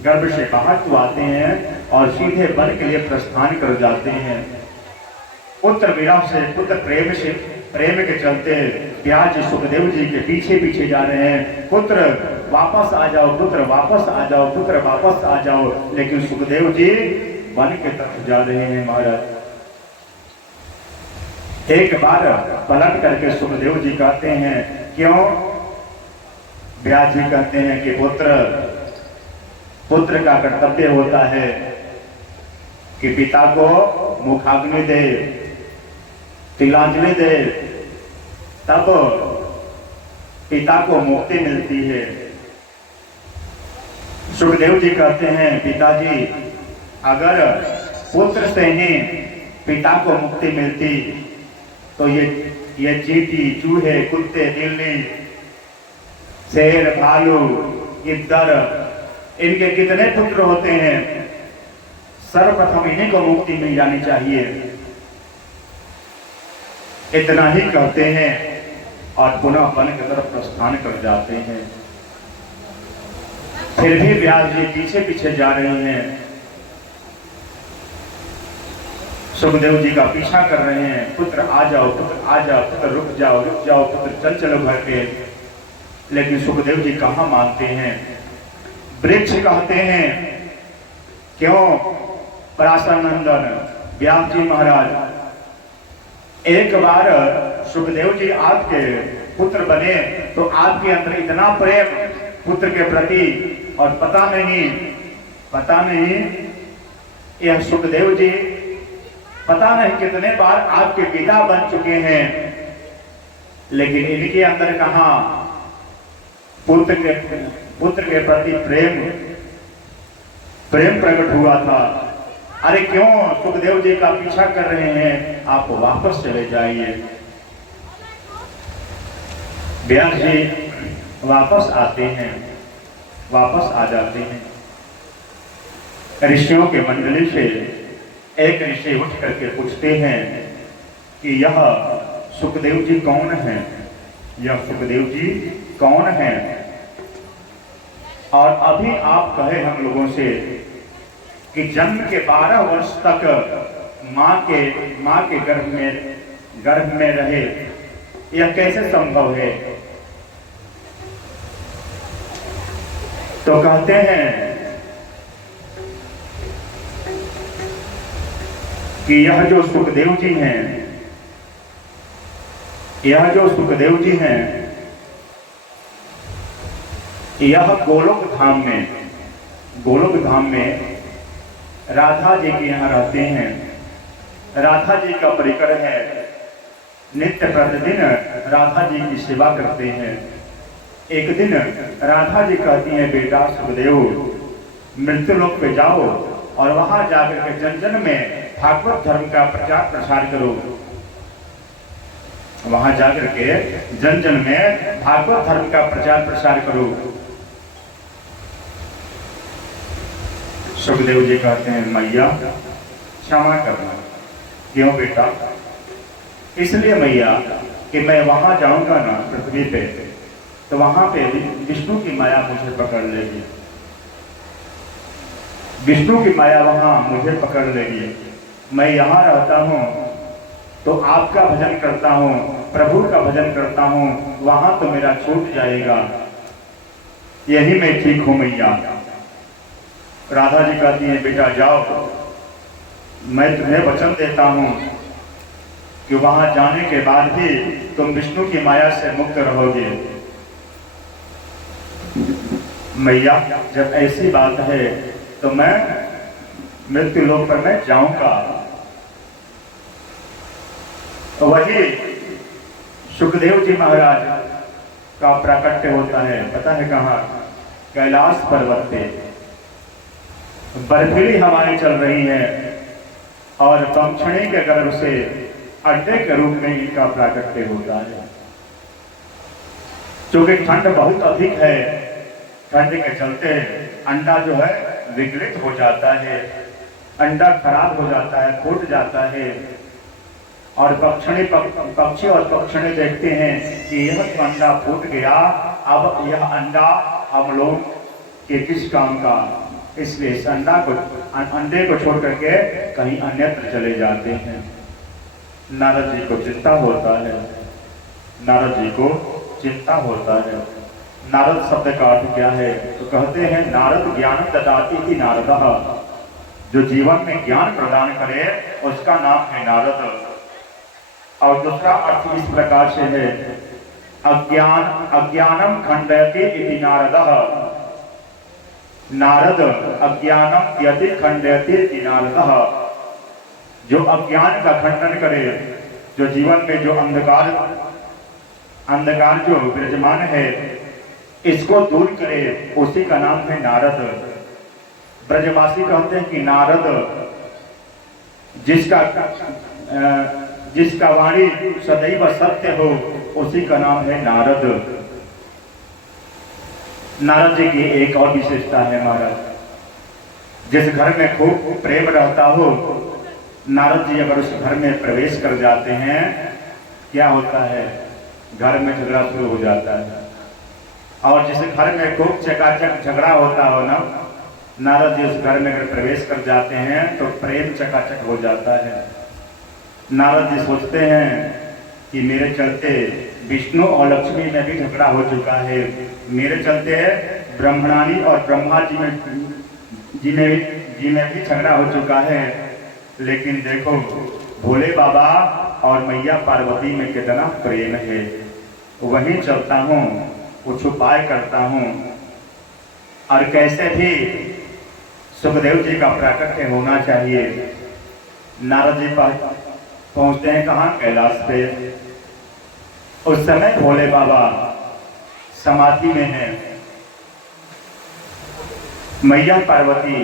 गर्भ से बाहर तो आते हैं और सीधे वन के लिए प्रस्थान कर जाते हैं। पुत्र विरह से, पुत्र प्रेम के चलते व्यास सुखदेव जी के पीछे पीछे जा रहे हैं। पुत्र वापस आ जाओ, पुत्र वापस आ जाओ, पुत्र वापस आ जाओ। लेकिन सुखदेव जी वन के तरफ जा रहे हैं महाराज। एक बार पलट करके सुखदेव जी कहते हैं, क्यों? व्यास जी कहते हैं कि पुत्र का कर्तव्य होता है कि पिता को मुखाग्नि दे, तिलांजलि दे, तब पिता को मुक्ति मिलती है। सुखदेव जी कहते हैं, पिताजी अगर पुत्र से ही पिता को मुक्ति मिलती तो ये चींटी, चूहे, कुत्ते, बिल्ली, शेर, भालू, गिद्दर, इनके कितने पुत्र होते हैं, सर्वप्रथम इन्हीं को मुक्ति मिल जानी चाहिए। इतना ही कहते हैं और पुनः वन की तरफ प्रस्थान कर जाते हैं। फिर भी व्यास जी पीछे पीछे जा रहे हैं, सुखदेव जी का पीछा कर रहे हैं। पुत्र आ जाओ, पुत्र आ जाओ, पुत्र रुक जाओ, पुत्र चल चलो घर पे। लेकिन सुखदेव जी कहाँ मानते हैं। वृक्ष कहते हैं। क्यों? पराशर नंदन व्यास जी महाराज, एक बार सुखदेव जी आपके पुत्र बने तो आपके अंदर इतना प्रेम पुत्र के प्रति, और पता नहीं यह सुखदेव जी पता नहीं कितने बार आपके पिता बन चुके हैं, लेकिन इनके अंदर कहां पुत्र के प्रति प्रेम प्रकट हुआ था। अरे क्यों सुखदेव जी का पीछा कर रहे हैं? आप वापस चले जाइए। व्यास जी वापस आते हैं, वापस आ जाते हैं। ऋषियों के मंडली से एक ऋषि उठ करके पूछते हैं कि यह सुखदेव जी कौन है? यह सुखदेव जी कौन है? और अभी आप कहे हम लोगों से कि जन्म के 12 वर्ष तक मां के गर्भ में रहे, यह कैसे संभव है? तो कहते हैं कि यह जो सुखदेव जी हैं, यह गोलोक धाम में राधा जी के यहाँ रहते हैं। राधा जी का परिकर है, नित्य प्रतिदिन राधा जी की सेवा करते हैं। एक दिन राधा जी कहती हैं, बेटा सुखदेव मृत्यु लोक पे जाओ और वहां जाकर के जन जन में भागवत धर्म का प्रचार प्रसार करो। वहां जाकर के जन जन में भागवत धर्म का प्रचार प्रसार करो। सुखदेव जी कहते हैं, मैया क्षमा करना। क्यों बेटा? इसलिए मैया कि मैं वहां जाऊंगा ना पृथ्वी पे, तो वहां पे विष्णु की माया मुझे पकड़ लेगी। विष्णु की माया वहां मुझे पकड़ लेगी। मैं यहाँ रहता हूँ तो आपका भजन करता हूँ, प्रभु का भजन करता हूँ, वहां तो मेरा छूट जाएगा। यही मैं ठीक हूँ मैया। राधा जी कहती है, बेटा जाओ, मैं तुम्हें वचन देता हूं कि वहां जाने के बाद भी तुम विष्णु की माया से मुक्त रहोगे। मैया जब ऐसी बात है तो मैं मृत्यु लोक पर मैं जाऊंगा। वही सुखदेव जी महाराज का प्राकट्य होता है, पता है कहां? कैलाश पर्वत पे बर्फीली हवाएं चल रही हैं और पंक्षणी के गर्भ से अंडे के रूप में इनका प्राकट्य होता है। क्योंकि ठंड बहुत अधिक है, ठंड के चलते अंडा जो है विकृत हो जाता है, अंडा खराब हो जाता है, फूट जाता है। और पक्षी और पक्षणी देखते हैं कि यह तो अंडा फूट गया, अब यह अंडा हम लोग के किस काम का, इसलिए इस अंडे को छोड़ करके कहीं अन्यत्र चले जाते हैं। नारद जी को चिंता होता है, नारद जी को चिंता होता है। नारद शब्द का अर्थ क्या है? तो कहते हैं, नारद ज्ञान ददाति इति नारदः, जो जीवन में ज्ञान प्रदान करे उसका नाम है नारद। और दूसरा अर्थ इस प्रकार से है, अज्ञानम खंडयति इति नारदः। नारद अज्ञानम यदि खंडयति इति नारदः, जो अज्ञान का खंडन करे, जो जीवन में जो अंधकार जो विराजमान है इसको दूर करे, उसी का नाम है नारद। ब्रजवासी कहते हैं कि नारद जिसका वाणी सदैव सत्य हो, उसी का नाम है नारद। नारद जी की एक और विशेषता है महाराज, जिस घर में खूब प्रेम रहता हो, नारद जी अगर उस घर में प्रवेश कर जाते हैं, क्या होता है? घर में झगड़ा शुरू हो जाता है। और जिस घर में खूब चकाचक झगड़ा होता हो ना, नारद जी उस घर में अगर प्रवेश कर जाते हैं तो प्रेम चकाचक हो जाता है। नारद जी सोचते हैं कि मेरे चलते विष्णु और लक्ष्मी में भी झगड़ा हो चुका है, मेरे चलते ब्रह्मणानी और ब्रह्मा जी में भी झगड़ा हो चुका है, लेकिन देखो भोले बाबा और मैया पार्वती में कितना प्रेम है। वहीं चलता हूँ, कुछ उपाय करता हूँ, और कैसे भी सुखदेव जी का प्राकट्य होना चाहिए। नारद जी पहुंचते हैं कहाँ? कैलाश पे। उस समय भोले बाबा समाधि में हैं। मैया पार्वती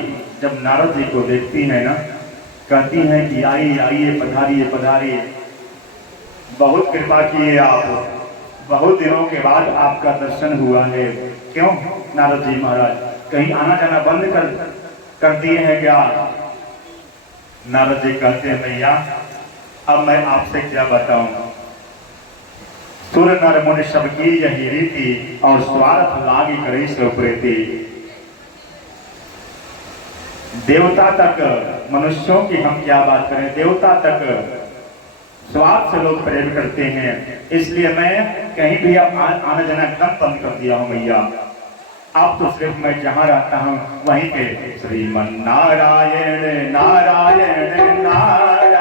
जब नारद जी को देखती है ना, कहती हैं कि आइए आइए, पधारिए पधारिए, बहुत कृपा किए आप, बहुत दिनों के बाद आपका दर्शन हुआ है। क्यों नारद जी महाराज, कहीं आना जाना बंद कर दिए हैं क्या? नारद जी कहते हैं मैया अब मैं आपसे क्या बताऊं, सुर नर मुनि सबकी यही रीति, और स्वार्थ लागी करी सो प्रीति। देवता तक, मनुष्यों की हम क्या बात करें, देवता तक स्वार्थ से लोग प्रेम करते हैं, इसलिए मैं कहीं भी अब आना जाना एकदम बंद कर दिया हूं मैया। अब तो सिर्फ मैं जहां रहता हूं वहीं पे श्रीमन नारायण नारायण नारायण,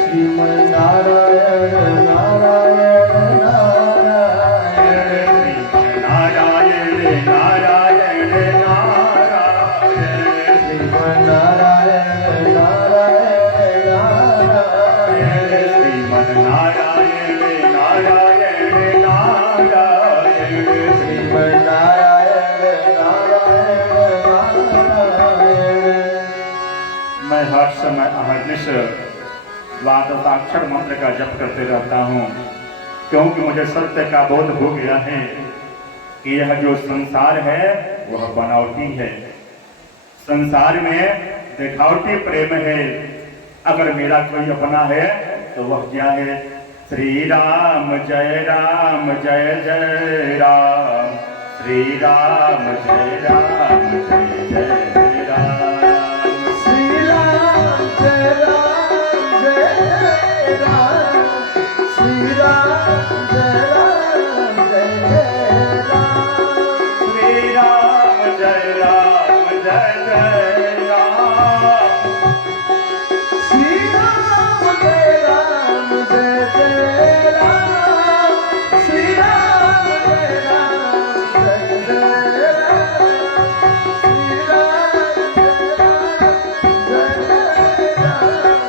श्रीमन नारायण नारायण नारायण, नारायण नारायण नारायण, श्रीमन नारायण नारायण नारायण, श्रीमन नारायण नारायण नारायण, श्रीमन नारायण नारायण नारायण। मैं हर समय अहर्निश द्वादशाक्षर मंत्र का जप करते रहता हूँ, क्योंकि मुझे सत्य का बोध हो गया है कि यह जो संसार है वह बनावटी है। संसार में दिखावटी प्रेम है। अगर मेरा कोई अपना है तो वह क्या है? श्री राम जय जय राम, श्री राम जय जय राम, श्री राम जय राम, श्री राम जय राम जय राम, श्री राम जय जय राम, श्री राम जय जय राम, श्री राम जय जय राम, श्री राम जय राम, श्री राम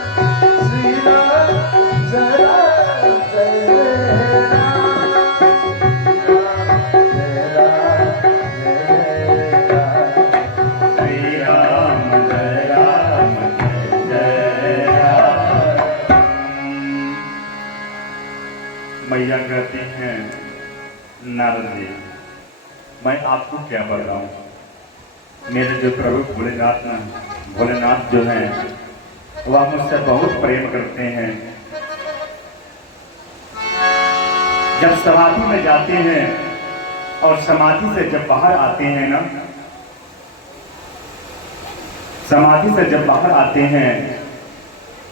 जय श्री राम जय जय राम। मैया कहती हैं नारद जी मैं आपको क्या बताऊं, मेरे जो प्रभु भोलेनाथ जो हैं वह मुझसे बहुत प्रेम करते हैं। जब समाधि में जाते हैं और समाधि से जब बाहर आते हैं ना, समाधि से जब बाहर आते हैं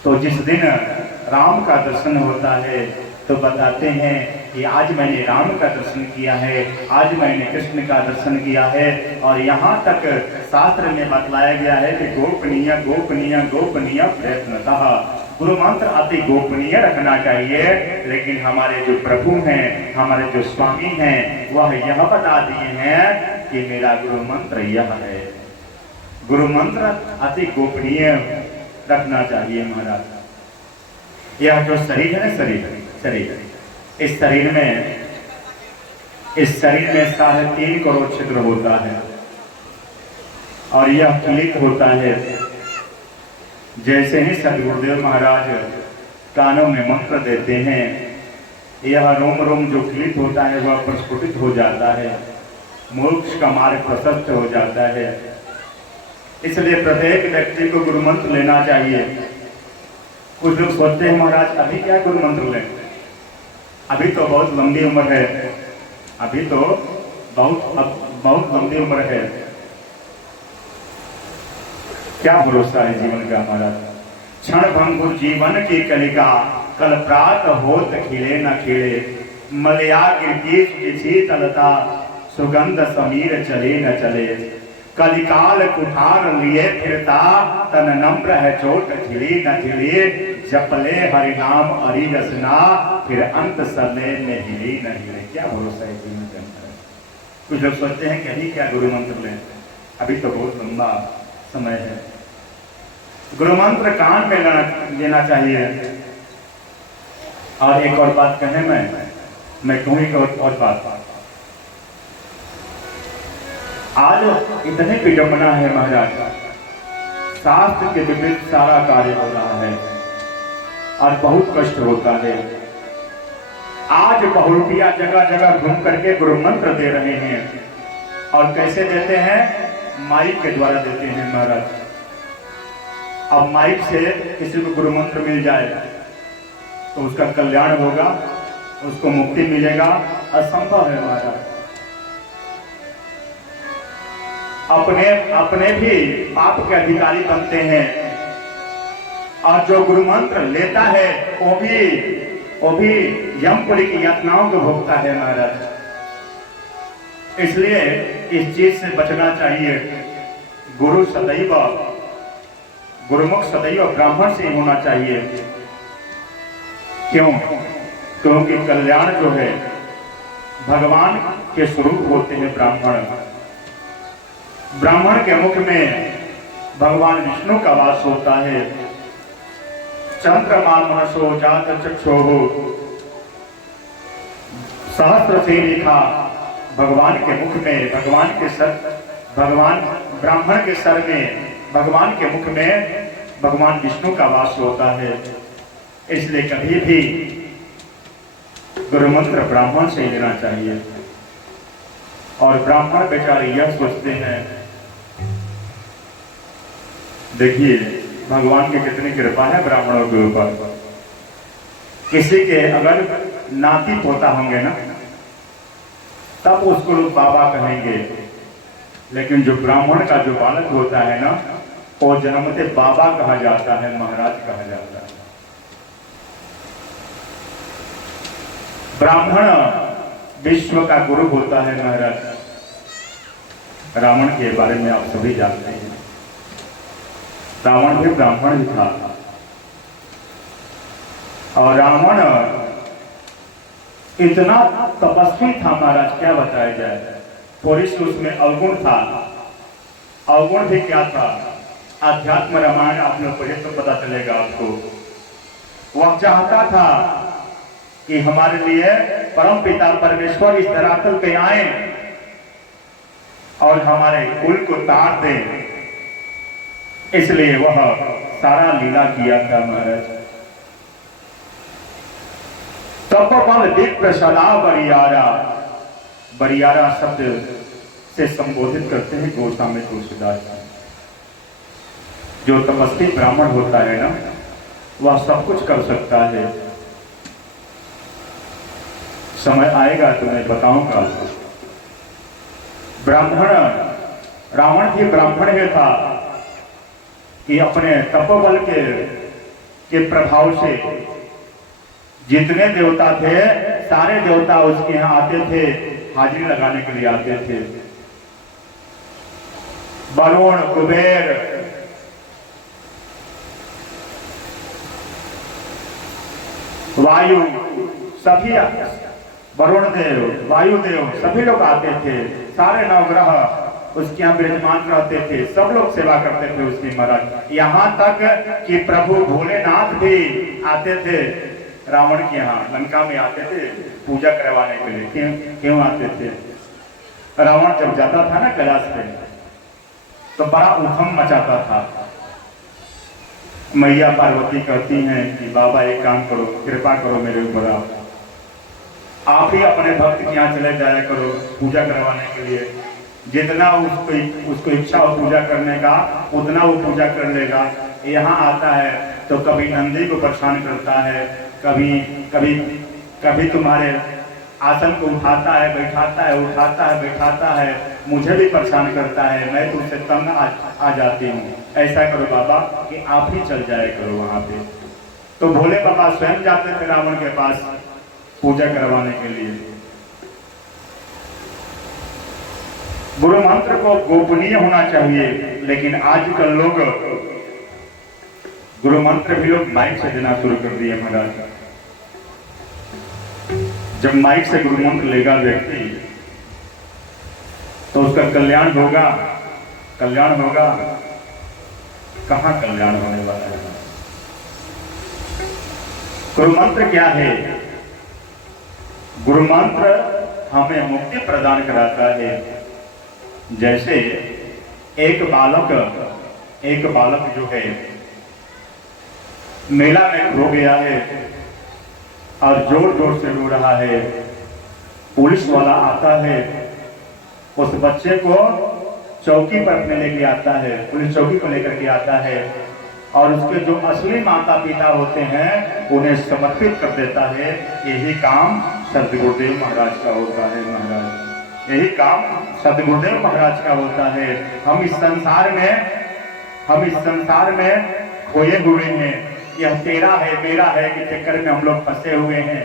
तो जिस दिन राम का दर्शन होता है तो बताते हैं कि आज मैंने राम का दर्शन किया है, आज मैंने कृष्ण का दर्शन किया है। और यहाँ तक शास्त्र में बतलाया गया है कि गोपनीय गोपनीय गोपनीय प्रयत्नतः, गुरु मंत्र अति गोपनीय रखना चाहिए। लेकिन हमारे जो प्रभु हैं, हमारे जो स्वामी हैं, वह यह बता दिए हैं कि मेरा गुरु मंत्र यह है। गुरु मंत्र अति गोपनीय रखना चाहिए महाराज। यह जो शरीर है, शरीर इस शरीर में 3.5 करोड़ छिद्र होता है और यह क्लिक होता है। जैसे ही सदगुरुदेव महाराज कानों में मंत्र देते हैं, यह रोम रोम जो क्लिक होता है वह प्रस्फुटित हो जाता है, मोक्ष का मार्ग प्रशस्त हो जाता है। इसलिए प्रत्येक व्यक्ति को गुरु मंत्र लेना चाहिए। कुछ लोग सोचते हैं महाराज अभी क्या गुरु मंत्र लें, अभी तो बहुत लंबी उम्र है, अभी तो बहुत लंबी उम्र है। क्या भरोसा है जीवन का महाराज। क्षण भंगुर जीवन की कलिका, कल प्रात होत खिले न खिले, मलया गिरती शीतलता, सुगंध समीर चले न चले, कलिकाल कुठार लिए फिरता, तन नम्र है चोट झिली न झिली, जपले हरिनाम अरि रसना, फिर अंत समय में हिली न हिली। क्या भरोसा है जीवन के अंदर। कुछ लोग सोचते हैं कि अभी क्या गुरु मंत्र लें, अभी तो बहुत लंबा समय है। गुरु मंत्र कान पे लेना चाहिए। और एक और बात कहें, मैं कहूँ एक और बात, आज इतने विडंबना है महाराज, शास्त्र के विपरीत सारा कार्य हो रहा है और बहुत कष्ट होता है। आज बहुरुपिया जगह जगह घूम करके गुरु मंत्र दे रहे हैं, और कैसे देते हैं? माइक के द्वारा देते हैं महाराज। अब माइक से किसी को गुरु मंत्र मिल जाए तो उसका कल्याण होगा, उसको मुक्ति मिलेगा, असंभव है महाराज। अपने भी पाप के अधिकारी बनते हैं, और जो गुरु मंत्र लेता है वो भी यमपुरी की यातनाओं को भोगता है महाराज। इसलिए इस चीज से बचना चाहिए। गुरुमुख सदैव ब्राह्मण से होना चाहिए। क्यों? क्योंकि कल्याण जो है भगवान के स्वरूप होते हैं ब्राह्मण। ब्राह्मण के मुख में भगवान विष्णु का वास होता है। चंद्रमा मनसो जात चक्षुः सहस्र से लिखा भगवान के मुख में, भगवान ब्राह्मण के सर में, भगवान के मुख में भगवान विष्णु का वास होता है। इसलिए कभी भी गुरु मंत्र ब्राह्मण से लेना चाहिए। और ब्राह्मण बेचारे यह सोचते हैं, देखिए भगवान की कितनी कृपा है ब्राह्मणों के ऊपर। किसी के अगर नाती पोता होंगे ना, तब उसको लोग बाबा कहेंगे, लेकिन जो ब्राह्मण का जो बालक होता है ना, वो जन्मते बाबा कहा जाता है, महाराज कहा जाता है। ब्राह्मण विश्व का गुरु होता है महाराज। रावण के बारे में आप सभी जानते हैं। रावण भी ब्राह्मण ही था, और रावण इतना तपस्वी था महाराज, क्या बताया जाए। थोड़ी सी उसमें अवगुण था। अवगुण भी क्या था? आध्यात्म रामायण आप लोग पढ़े तो पता चलेगा आपको। वह चाहता था कि हमारे लिए परम पिता परमेश्वर इस धरातल पे आए और हमारे कुल को तार दे। इसलिए वह सारा लीला किया था महाराज। तपोबल विप्रशला बरियारा, बरियारा शब्द से संबोधित करते हैं गोस्वामी तुलसीदास। जो तपस्वी ब्राह्मण होता है ना, वह सब कुछ कर सकता है। समय आएगा तो मैं बताऊंगा। ब्राह्मण, रावण भी ब्राह्मण ही था कि अपने तपोबल के प्रभाव से जितने देवता थे, सारे देवता उसके यहाँ आते थे, हाजिरी लगाने के लिए आते थे। वरुण, कुबेर, वायु, सभी, वरुण देव, वायुदेव, सभी लोग आते थे। सारे नवग्रह उसके यहाँ विराजमान रहते थे। सब लोग सेवा करते थे उसकी महाराज। यहाँ तक कि प्रभु भोलेनाथ भी आते थे रावण के यहाँ, लंका में आते थे पूजा करवाने के लिए। क्यों आते थे? रावण जब जाता था ना कैलाश पे, तो बड़ा उधम मचाता था। मैया पार्वती कहती हैं कि बाबा एक काम करो, कृपा करो मेरे ऊपर, आप ही अपने भक्त के यहाँ चले जाया करो पूजा करवाने के लिए। जितना उसको इच्छा हो पूजा करने का, उतना वो पूजा कर लेगा। यहाँ आता है तो कभी नंदी को परेशान करता है, कभी तुम्हारे आसन को उठाता है, बैठाता है, उठाता है, बैठाता है, मुझे भी परेशान करता है। मैं तो उससे तंग आ जाती हूँ। ऐसा करो बाबा कि आप ही चल जाया करो वहां पे। तो भोले बाबा स्वयं जाते थे रावण के पास पूजा करवाने के लिए। गुरु मंत्र को गोपनीय होना चाहिए, लेकिन आजकल लोग गुरु मंत्र भी लोग माइक से देना शुरू कर दिए महाराज। जब माइक से गुरु मंत्र लेगा व्यक्ति तो उसका कल्याण होगा, कल्याण होगा कहां कल्याण होने वाला है। गुरु मंत्र क्या है? गुरु मंत्र हमें मुक्ति प्रदान कराता है। जैसे एक बालक जो है मेला में खो गया है और जोर जोर से रो रहा है, पुलिस वाला आता है, उस बच्चे को चौकी पर अपने लेके आता है, पुलिस चौकी पर लेकर के आता है और उसके जो असली माता पिता होते हैं उन्हें समर्पित कर देता है। यही काम सदगुरुदेव महाराज का होता है। महाराज, यही काम सदगुरुदेव महाराज का होता है। हम इस संसार में खोए हुए हैं, यह तेरा है मेरा है के चक्कर में हम लोग फंसे हुए हैं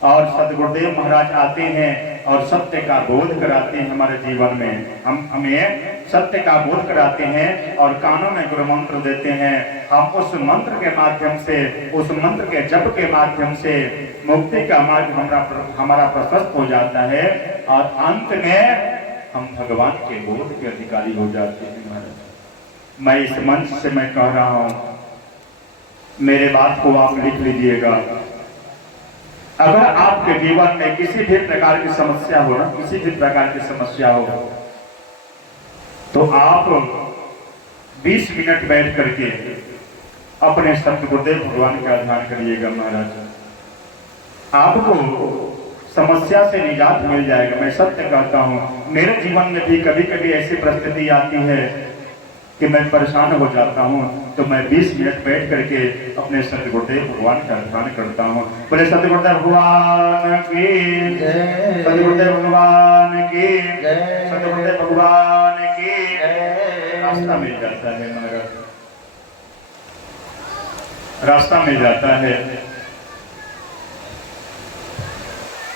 और सदगुरुदेव महाराज आते हैं और सत्य का बोध कराते हैं। हमारे जीवन में हमें सत्य का बोध कराते हैं और कानों में गुरु मंत्र देते हैं। हम उस मंत्र के माध्यम से, उस मंत्र के जप के माध्यम से मुक्ति का मार्ग हमारा प्रशस्त हो जाता है और अंत में हम भगवान के बोध के अधिकारी हो जाते हैं। महाराज, मैं इस मंच से मैं कह रहा हूं, मेरे बात को आप लिख लीजिएगा। अगर आपके जीवन में किसी भी प्रकार की समस्या हो ना, किसी भी प्रकार की समस्या हो, तो आप 20 मिनट बैठ करके अपने सतगुरुदेव भगवान का ध्यान करिएगा। महाराज, आपको समस्या से निजात मिल जाएगा। मैं सत्य कहता हूं, मेरे जीवन में भी कभी कभी ऐसी परिस्थिति आती है कि मैं परेशान हो जाता हूं, तो मैं 20 मिनट बैठ करके अपने सतगुरुदेव भगवान का ध्यान करता हूं। बोले सतगुरुदेव भगवान की जय, सतगुरुदेव भगवान की जय, सतगुरुदेव भगवान की जय। रास्ता मिल जाता है महाराज, रास्ता मिल जाता है।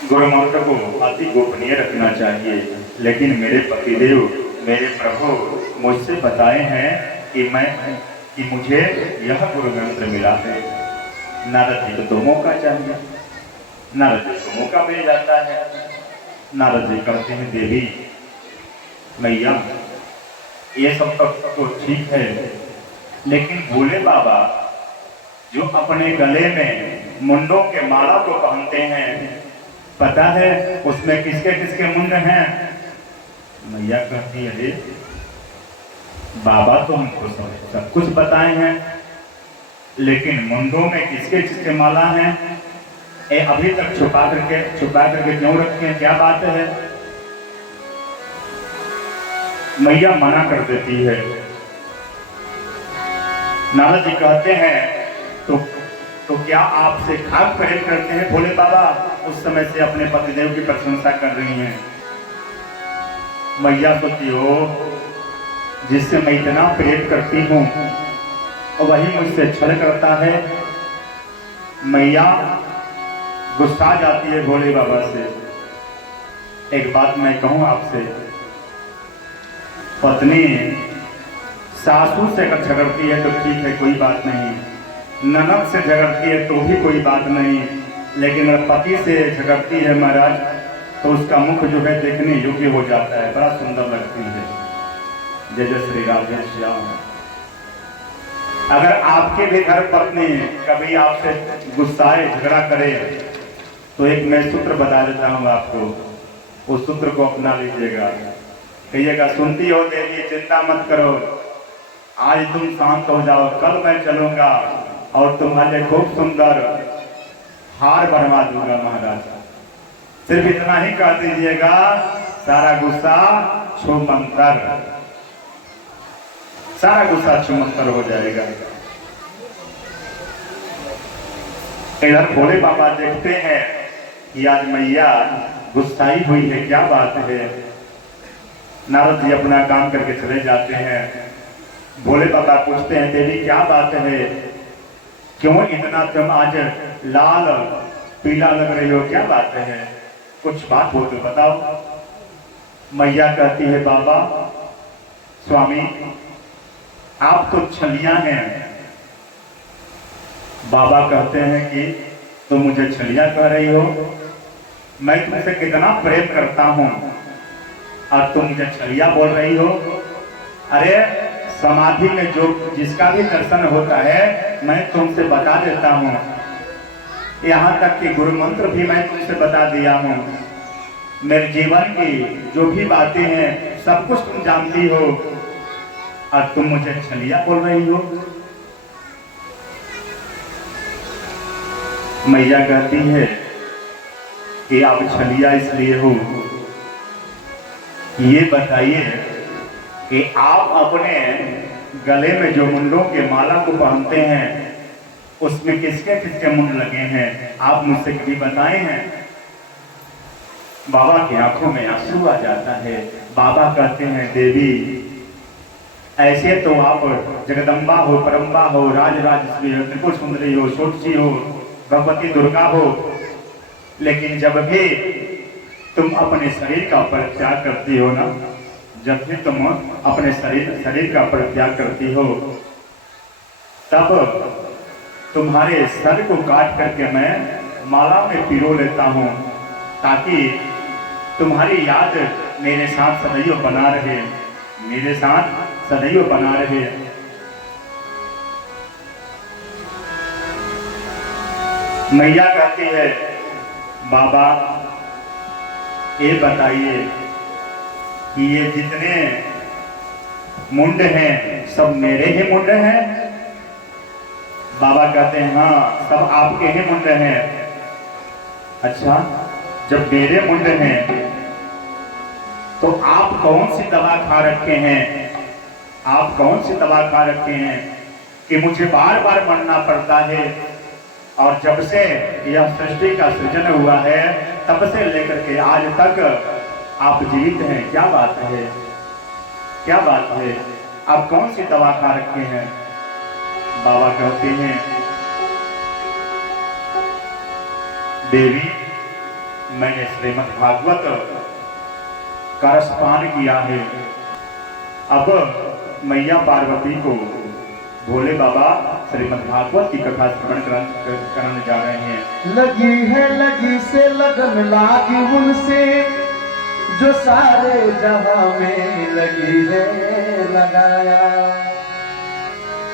गुरु मंत्र को अति गोपनीय रखना चाहिए, लेकिन मेरे पतिदेव, मेरे प्रभु मुझसे बताए हैं कि मुझे यह गुरु मंत्र मिला है। नारद जी को तो मौका चाहिए, नारद जी को मौका मिल जाता है। नारद जी कहते हैं, देवी मैया ये सब तो ठीक है, लेकिन भोले बाबा जो अपने गले में मुंडों के माला को पहनते हैं, पता है उसमें किसके किसके मुंड हैं? मैया कहती है, अरे बाबा तो हमको सब कुछ बताए हैं, लेकिन मुंडों में किसके किसके माला हैं ये अभी तक छुपा करके क्यों रखे हैं? क्या बात है? मैया मना कर देती है। नारद जी कहते हैं, तो क्या आपसे खाक प्रेम करते हैं भोले बाबा? उस समय से अपने पतिदेव की प्रशंसा कर रही हैं। मैया सोची, हो जिससे मैं इतना प्रेम करती हूँ और वही मुझसे छल करता है। मैया गुस्सा जाती है भोले बाबा से। एक बात मैं कहूँ आपसे, पत्नी सासू से अगर झगड़ती है तो ठीक है, कोई बात नहीं, ननद से झगड़ती है तो भी कोई बात नहीं, लेकिन अगर पति से झगड़ती है महाराज तो उसका मुख जो है देखने योग्य हो जाता है, बड़ा सुंदर लगती है। जय जय श्री राधे श्याम। अगर आपके भी घर पत्नी कभी आपसे गुस्साए, झगड़ा करे, तो एक मैं सूत्र बता देता हूँ आपको, उस सूत्र को अपना लीजिएगा। कहिएगा, सुनती हो देवी चिंता मत करो, आज तुम शांत हो जाओ, कल मैं चलूंगा और तुम्हारे खूब सुंदर हार बनवा दूंगा। महाराज, सिर्फ इतना ही कह दीजिएगा, सारा गुस्सा छूमंतर, सारा गुस्सा छूमंतर हो जाएगा। इधर भोले बाबा देखते हैं कि आज मैया गुस्साई हुई है, क्या बात है। नारद जी अपना काम करके चले जाते हैं। भोले बाबा पूछते हैं, देवी क्या बात है, क्यों इतना तुम आज लाल पीला लग रही हो, क्या बात है, कुछ बात हो तो बताओ। मैया कहती है बाबा स्वामी आप तो छलियां हैं। बाबा कहते हैं कि तुम मुझे छलियां कह रही हो, मैं तुमसे कितना प्रेम करता हूं और तुम मुझे छलियां बोल रही हो। अरे समाधि में जो जिसका भी दर्शन होता है मैं तुमसे बता देता हूं, यहाँ तक कि गुरु मंत्र भी मैं तुमसे बता दिया हूं। मेरे जीवन की जो भी बातें हैं सब कुछ तुम जानती हो और तुम मुझे छलिया बोल रही हो। मैया कहती है कि आप छलिया इसलिए हो, ये बताइए कि आप अपने गले में जो मुंडों के माला को पहनते हैं उसमें किसके किसके मुंड लगे हैं, आप मुझसे कभी बताए हैं? बाबा की आंखों में आंसू आ जाता है। बाबा कहते हैं देवी ऐसे तो आप जगदम्बा हो, परम्बा हो, राजराजेश्वरी हो, त्रिपुर सुंदरी हो, सोटसी हो, भगवती दुर्गा हो, लेकिन जब भी तुम अपने शरीर का परित्याग करती हो ना, जब भी तुम अपने शरीर का परित्याग करती हो तब तुम्हारे सर को काट करके मैं माला में पिरो लेता हूँ ताकि तुम्हारी याद मेरे साथ सदैव बना रहे, मेरे साथ सदैव बना रहे। मैया कहती है बाबा ये बताइए कि ये जितने मुंड हैं सब मेरे ही मुंड हैं? बाबा कहते हैं हाँ सब आपके ही मुंड हैं। अच्छा जब मेरे मुंड हैं तो आप कौन सी दवा खा रखे हैं, आप कौन सी दवा खा रखे हैं कि मुझे बार बार मरना पड़ता है? और जब से यह सृष्टि का सृजन हुआ है तब से लेकर के आज तक आप जीवित हैं। क्या बात है, क्या बात है, आप कौन सी दवा खा रखे हैं? बाबा कहते हैं देवी मैंने श्रीमद् भागवत का रसपान किया है। अब मैया पार्वती को भोले बाबा श्रीमद् भागवत की कथा श्रवण कराने जा रहे हैं। लगी है लगी से लगन लागी उनसे जो सारे जहां में लगी है लगाया,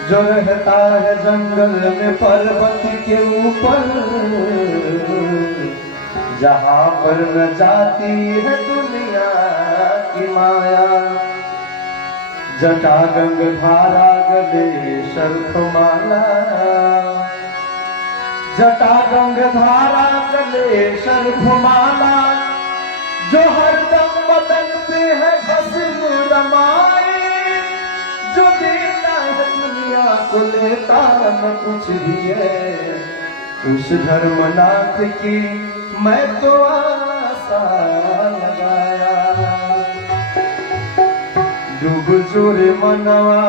जो रहता है जंगल में पर्वत के ऊपर, जहां पर न जाती है दुनिया की माया। जटा गंगधारा गले शर्फमाला, जटा गंगधारा गले शर्फमाला, जो हरदम बदन पे है भस्म रमाए, जो देता है दुनिया को लेता न कुछ भी है। उस धर्मनाथ की मैं तो आशा लगाया। डूब जोरे मनवा,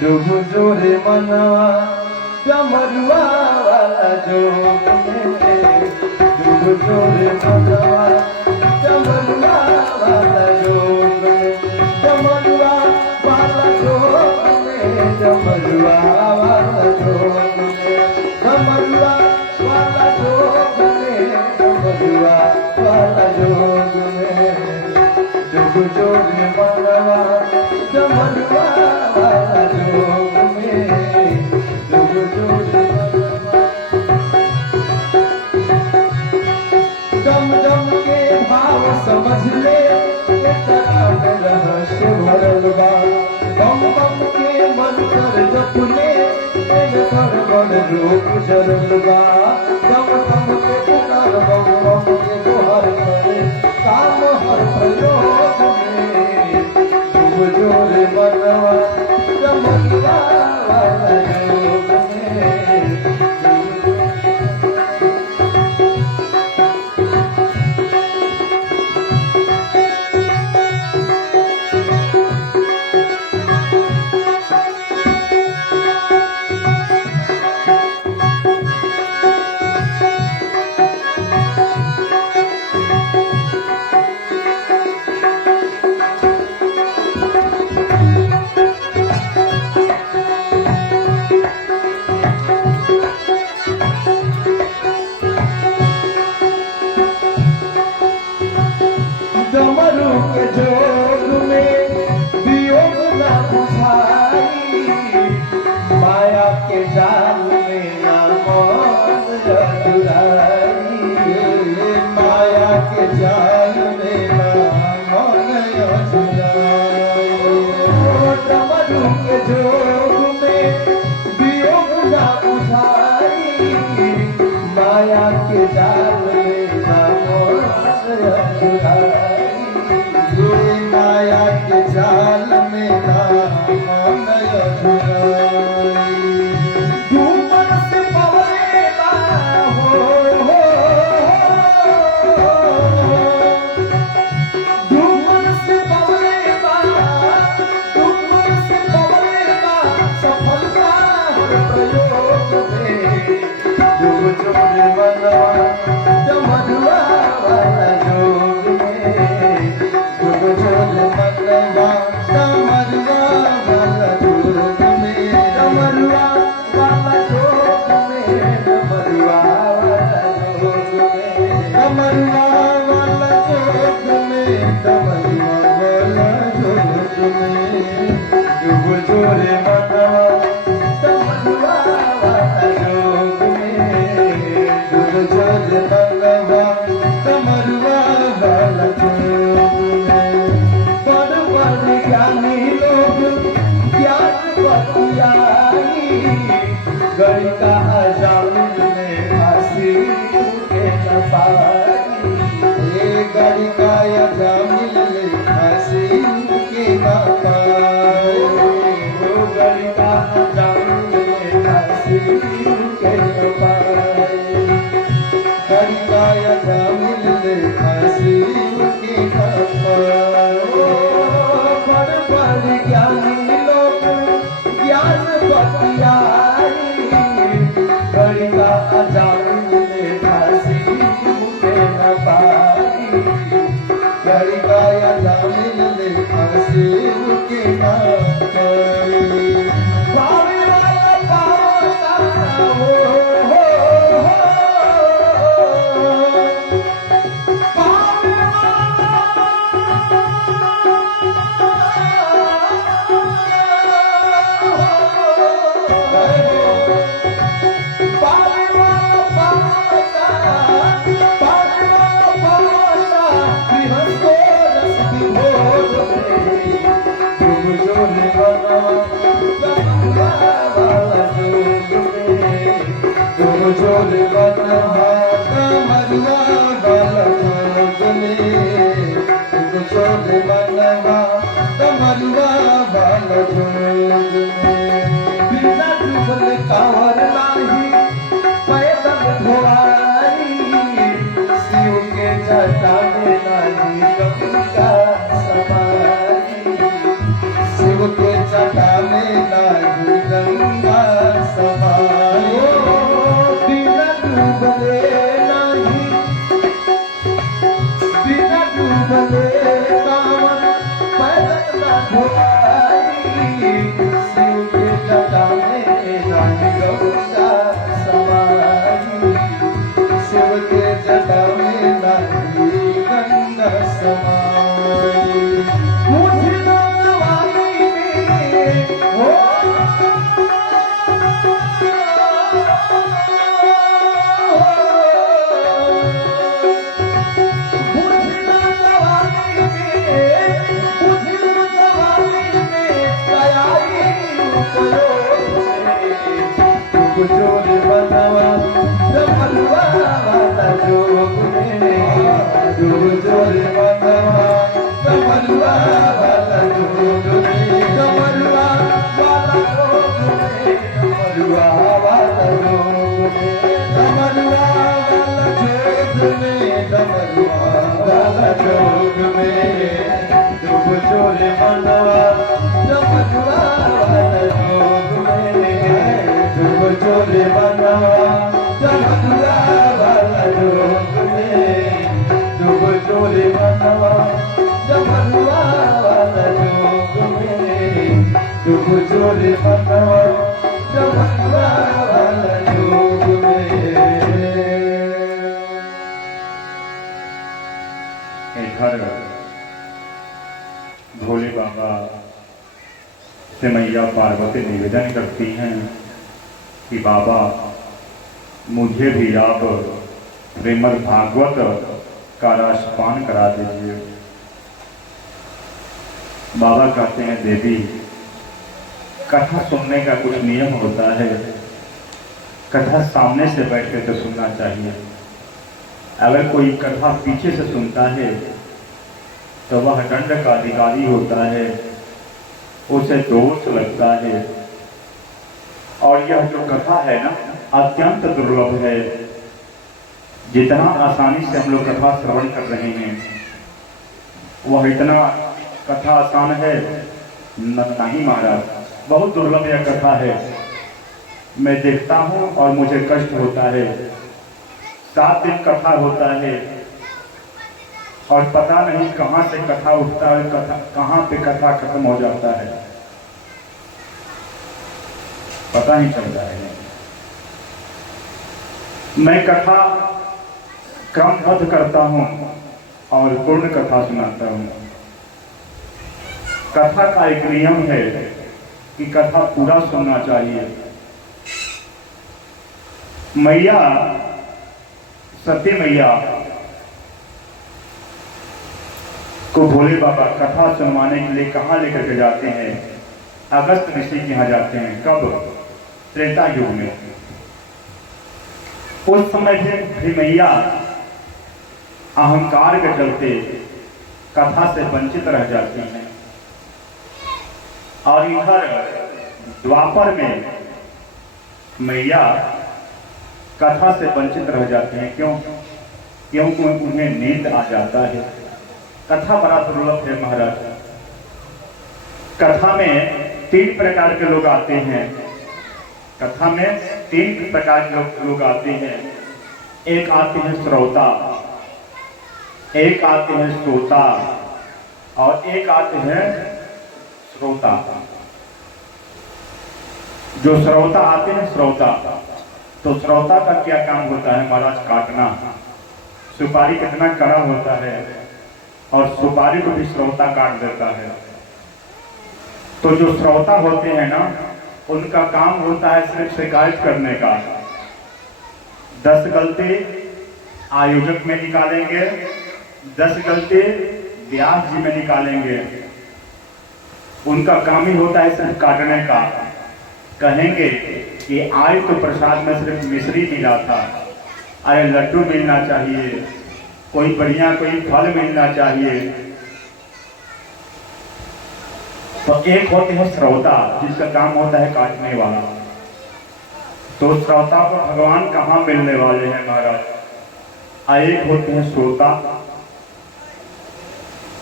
डूब जोरे मनवा, डमरुआ वाला जोग में, डूब जोरे मनवा, डमरुआ वाला जोग में, डमरुआ वाला जोग में, डमरुआ वाला जोग में, डमरुआ वाला जोग में, डमरुआ वाला जोग में, डूब जोरे मनवा, डमरुआ वाला जोग में, डूब जोरे मनवा। दम दम के भाव समझ ले तेरा में रहस्य भरल बा, बम बम के मंत्र जप ले तेरे घर बड़ रूप जरल बा। दम दम के पुकार बम बम के दोहर करे काम हर प्रयोग में, डूब जोरे मनवा, डमरुआ वाला जोग में। डमरू के जोग में वियोग न बुझाई, माया के जाल में ना मन अधुराई, माया के जाल में ना मन अधुराई। डमरू के जोग में वियोग न बुझाई, माया के जाल में ना मन अधुराई, माया के जाल में ना मन अधुराई। डूबन से पवरेला हो, डूबन से पवरेला, डूबन से पवरेला, सफलता हर प्रयोग में। डूब चोर मनवा डमरुआ वाला जोग में, डूब चोर मनवा डमरुआ वाला जोग में, डमरुआ वाला जोग में, डमरुआ वाला जोग में, डमरुआ वाला जोग में, डमरुआ वाला जोग में। डूब चोर मनवा डमरुआ वाला जोग में, डूब चोर मनवा डमरुआ वाला जोग में। बड़ बड़ ज्ञानी लोग ज्ञान बतियाई, गणिका अजामिल में फांसी के न पाई, ये गणिका अजामिल में फांसी के न पाई, वो गणिका अजामिल में फांसी के न पाई, गणिका अजामिल में फांसी के न पाई। बड़ बड़ ज्ञानी लोग ज्ञान बतियाई, गणिका अजामिल में फांसी के न पाई, गणिका अजामिल में फांसी के न पाई। पावे वाला पावता हो, पावे वाला पावे वाला पावता, पावे वाला पावता, गृहस्थो रस विभोग में। डूब चोर मनवा डमरुआ वाला जोग में, डूब चोर मनवा डमरुआ वाला जोग में, डूब चोर मनवा डमरुआ वाला जोग में। बिना डूबल कांवर नाही पैदल ढोलाई, शिव के जटा में नाही गंगा समाई, शिव के जटा में नाही गंगा समाई। बिना डूबले नाही, बिना डूबले कांवर पैदल ना ढोलाई, शिव के जटा में नाही गंगा भोले बाबा से मैया पार्वती निवेदन करती हैं कि बाबा मुझे भी आप श्रीमद् भागवत का रसपान करा दीजिए। बाबा कहते हैं देवी, कथा सुनने का कुछ नियम होता है, कथा सामने से बैठ कर तो सुनना चाहिए। अगर कोई कथा पीछे से सुनता है तो वह दंड का अधिकारी होता है, उसे दोष लगता है। और यह जो कथा है ना, अत्यंत दुर्लभ है। जितना आसानी से हम लोग कथा श्रवण कर रहे हैं, वह इतना कथा आसान है नहीं महाराज, बहुत दुर्लभ यह कथा है। मैं देखता हूँ और मुझे कष्ट होता है। 7 दिन कथा होता है और पता नहीं कहाँ से कथा उठता है, कथा कहाँ पे कथा खत्म हो जाता है, पता ही चलता है। मैं कथा क्रमबद्ध करता हूँ और पूर्ण कथा सुनाता हूँ। कथा का एक नियम है कि कथा पूरा सुनना चाहिए। मैया सती मैया को भोले बाबा कथा सुनवाने के लिए कहाँ लेकर के जाते हैं? अगस्त ऋषि के यहाँ जाते हैं। कब? त्रेता युग में। उस समय भी मैया अहंकार के चलते कथा से वंचित रह जाती हैं। और इधर द्वापर में मैया कथा से वंचित रह जाते हैं। क्यों? क्योंकि उन्हें नींद आ जाता है। कथा बड़ा दुर्लभ है महाराज। कथा में 3 प्रकार के लोग आते हैं। कथा में 3 प्रकार के लोग आते हैं। एक आते हैं श्रोता, एक आते हैं श्रोता और एक आते हैं श्रोता। जो श्रोता आते हैं, श्रोता, तो श्रोता का क्या काम होता है महाराज? काटना। सुपारी कितना कड़ा होता है और सुपारी को भी श्रोता काट देता है। तो जो श्रोता होते हैं ना, उनका काम होता है सिर्फ शिकायत करने का। 10 गलती आयोजक में निकालेंगे, 10 गलती व्यास जी में निकालेंगे। उनका काम ही होता है सिर्फ काटने का। कहेंगे कि आज तो प्रसाद में सिर्फ मिश्री मिला था, अरे लड्डू मिलना चाहिए, कोई बढ़िया कोई फल मिलना चाहिए। तो एक होते हैं श्रोता, जिसका काम होता है काटने वाला। तो श्रोता को भगवान कहाँ मिलने वाले हैं महाराज? एक होते हैं श्रोता।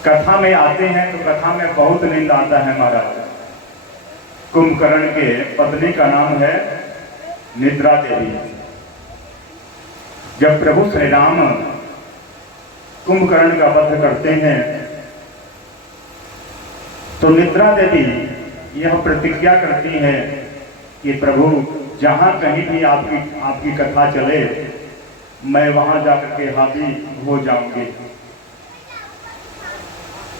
कथा में आते हैं तो कथा में बहुत नींद आता है महाराज। कुंभकर्ण के पत्नी का नाम है निद्रा देवी। जब प्रभु श्री राम कुंभकर्ण का वध करते हैं तो निद्रा देवी यह प्रतिज्ञा करती है कि प्रभु जहां कहीं भी आपकी कथा चले, मैं वहां जाकर के हाजिर हो जाऊंगी।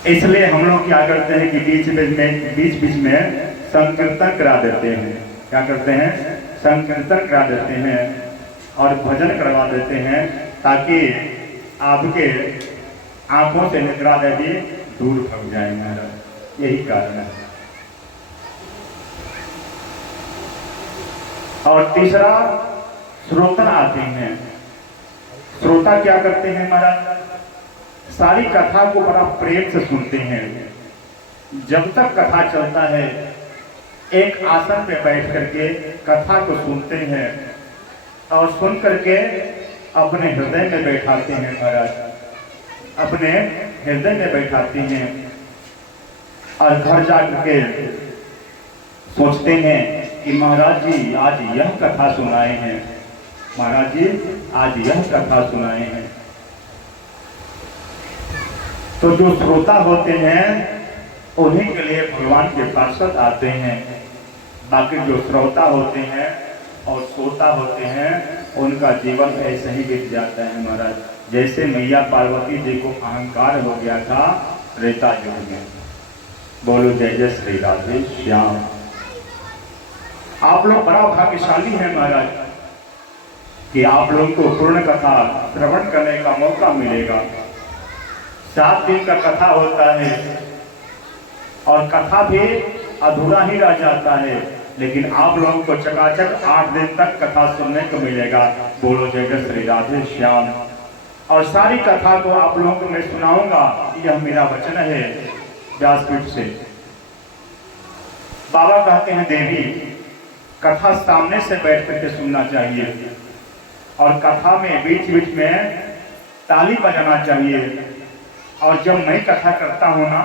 इसलिए हम लोग क्या करते हैं कि बीच बीच में संकीर्तन करा देते हैं। क्या करते हैं? संकीर्तन करा देते हैं और भजन करवा देते हैं, ताकि आपके आंखों से निद्रा देवी दूर भाग जाए महाराज। यही कारण है। और तीसरा श्रोता आते हैं। श्रोता क्या करते हैं महाराज? सारी कथा को बड़ा प्रेम से सुनते हैं। जब तक कथा चलता है, एक आसन पे बैठ करके कथा को सुनते हैं और सुन करके अपने हृदय में बैठाते हैं महाराज, अपने हृदय में बैठाते हैं। और घर जाकर के सोचते हैं कि महाराज जी आज यह कथा सुनाए हैं, महाराज जी आज यह कथा सुनाए हैं। तो जो श्रोता होते हैं उन्हीं के लिए भगवान के पार्षद आते हैं। बाकी जो श्रोता होते हैं और श्रोता होते हैं, उनका जीवन ऐसे ही बीत जाता है महाराज। जैसे मैया पार्वती जी को अहंकार हो गया था त्रेता युग में, बोलो जय जय श्री राधे श्याम। आप लोग बड़ा भाग्यशाली हैं महाराज कि आप लोगों को पूर्ण कथा श्रवण करने का मौका मिलेगा। 7 दिन का कथा होता है और कथा भी अधूरा ही रह जाता है, लेकिन आप लोगों को चकाचक 8 दिन तक कथा सुनने को मिलेगा। बोलो जय जय श्री राधे श्याम। और सारी कथा को आप लोगों को मैं सुनाऊंगा, यह मेरा वचन है व्यासपीठ से। बाबा कहते हैं देवी कथा सामने से बैठ करके सुनना चाहिए और कथा में बीच बीच में ताली बजाना चाहिए। और जब मैं कथा करता हूँ ना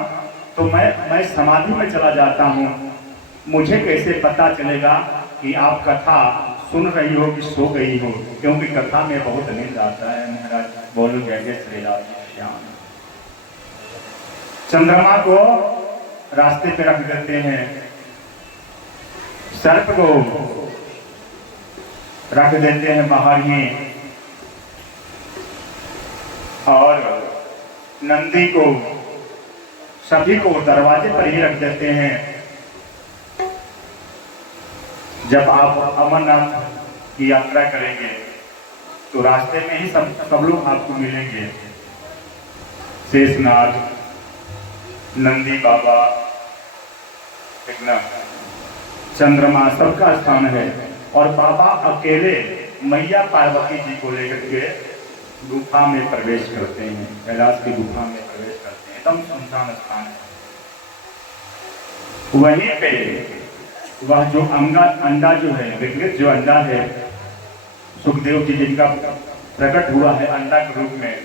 तो मैं समाधि में चला जाता हूँ। मुझे कैसे पता चलेगा कि आप कथा सुन रही हो कि सो गई हो, क्योंकि कथा में बहुत नींद आता है महाराज। बोलो जय जय श्री राधे श्याम। चंद्रमा को रास्ते पे रख देते हैं, सर्प को रख देते हैं बाहर ही, और नंदी को सभी को दरवाजे पर ही रख देते हैं। जब आप अमरनाथ की यात्रा करेंगे तो रास्ते में ही सब लोग आपको मिलेंगे। शेषनाग, नंदी बाबा, चंद्रमा सबका स्थान है। और बाबा अकेले मैया पार्वती जी को लेकर के गुफा में प्रवेश करते हैं, कैलाश की गुफा में प्रवेश करते हैं। एकदम सुनसान स्थान है। वहीं पे वह जो अंडा जो है, विकृत जो अंडा है, सुखदेव जी जिनका प्रकट हुआ है अंडा के रूप में,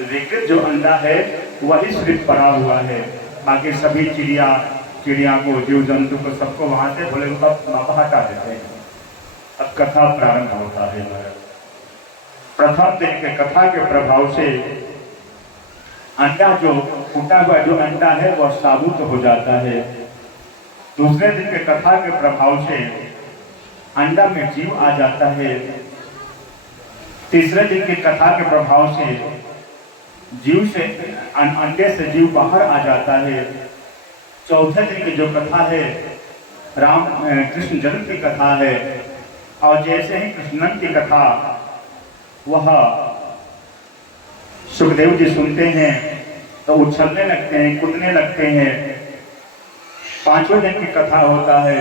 विकृत जो अंडा है वही सिर्फ पड़ा हुआ है। बाकी सभी चिड़िया को, जीव जंतु को, सबको वहां से भोले बाबा हटा देते हैं। अब कथा प्रारंभ होता है। प्रथम दिन के कथा के प्रभाव से अंडा जो फूटा हुआ जो अंडा है वह साबुत हो जाता है। दूसरे दिन के कथा के प्रभाव से अंडा में जीव आ जाता है। तीसरे दिन की कथा के प्रभाव से अंडे से जीव बाहर आ जाता है। चौथे दिन की जो कथा है राम कृष्ण जन्म की कथा है, और जैसे ही कृष्णन की कथा वह सुखदेव जी सुनते हैं तो उछलने लगते हैं, कूदने लगते हैं। पांचवें दिन की कथा होता है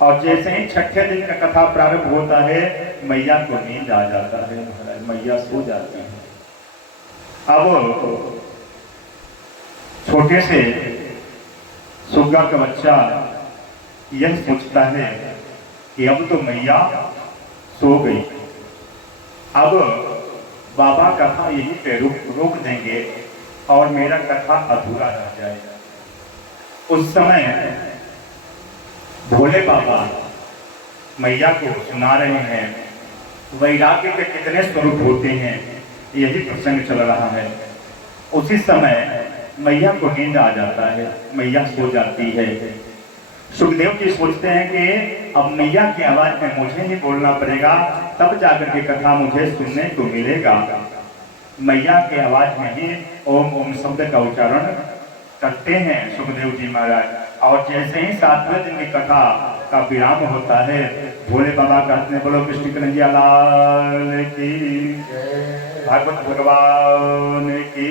और जैसे ही छठे दिन का कथा प्रारंभ होता है मैया को नींद आ जाता है महाराज, मैया सो जाती है। अब छोटे से सुग्गा का बच्चा यह सोचता है कि अब तो मैया सो गई, अब बाबा कथा यहीं पे रोक देंगे और मेरा कथा अधूरा रह जाएगा। उस समय भोले बाबा मैया को सुना रहे हैं वैराग्य के कितने स्वरूप होते हैं, यही प्रसंग चल रहा है। उसी समय मैया को नींद आ जाता है, मैया सो जाती है। सुखदेव जी सोचते हैं कि अब मैया की आवाज में मुझे ही बोलना पड़ेगा, तब जाकर के कथा मुझे सुनने को मिलेगा। मैया के आवाज में ही ओम ओम शब्द का उच्चारण करते हैं सुखदेव जी महाराज। और जैसे ही 7वें दिन की कथा का विराम होता है भोले बाबा कहते हैं बोलो कृष्ण कन्हैया लाल की, भागवत भगवान की।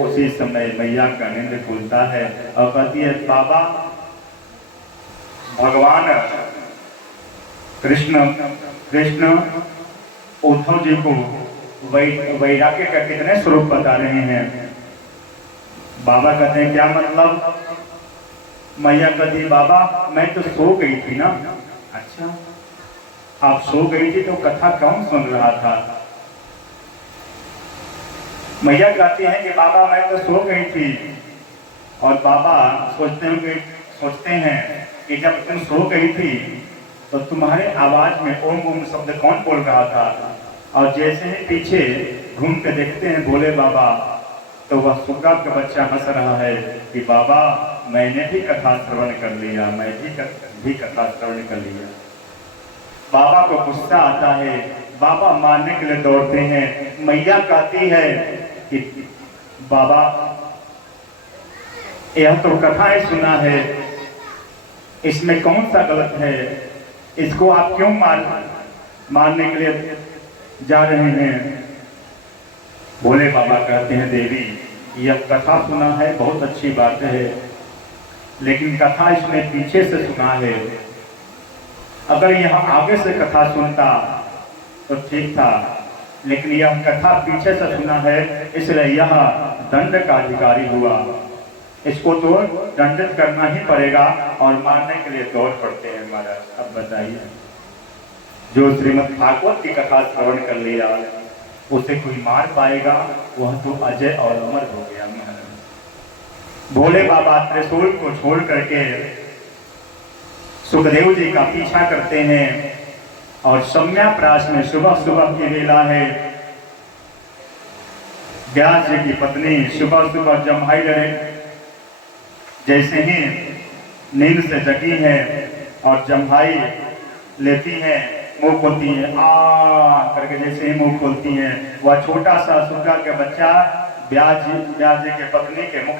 उसी समय मैया का नींद खुलता है और कहती है बाबा भगवान कृष्ण उद्धव जी को वैराग्य का कितने स्वरूप बता रहे हैं। बाबा कहते हैं क्या मतलब? मैया कहती बाबा मैं तो सो गई थी ना। अच्छा आप सो गई थी तो कथा कौन सुन रहा था? मैया कहती हैं कि बाबा मैं तो सो गई थी। और बाबा सोचते हैं कि जब तुम सो गई थी तो तुम्हारे आवाज में ओम ओम शब्द कौन बोल रहा था? और जैसे ही पीछे घूम के देखते हैं भोले बाबा तो वह सुग्गा का बच्चा हंस रहा है कि बाबा मैंने भी कथा श्रवण कर लिया, मैं भी कथा श्रवण कर लिया। बाबा को गुस्सा आता है, बाबा मारने के लिए दौड़ते हैं। मैया कहती है कि बाबा यह तो कथाएं सुना है, इसमें कौन सा गलत है? इसको आप क्यों मारने के लिए जा रहे हैं? भोले बाबा कहते हैं, देवी यह कथा सुना है, बहुत अच्छी बात है, लेकिन कथा इसने पीछे से सुना है। अगर यह आगे से कथा सुनता तो ठीक था, लेकिन यह कथा पीछे से सुना है, इसलिए यह दंड का अधिकारी हुआ। इसको तो दंडित करना ही पड़ेगा और मारने के लिए दौड़ पड़ते हैं महाराज। अब बताइए, जो श्रीमद् भागवत की कथा श्रवण कर लिया उसे कोई मार पाएगा? वह तो अजय और अमर हो गया महाराज। भोले बाबा त्रिशूल को छोड़ करके सुखदेव जी का पीछा करते हैं और सम्याप्रास में सुबह सुबह की वेला है। व्यास जी की पत्नी सुबह सुबह जम्हाई लड़े जैसे ही नींद से जगी है और जम्हाई लेती है, मुंह खोलती है, आ करके जैसे ही मुंह खोलती है, वह छोटा सा सुग्गा के बच्चा व्यास जी के पत्नी के मुख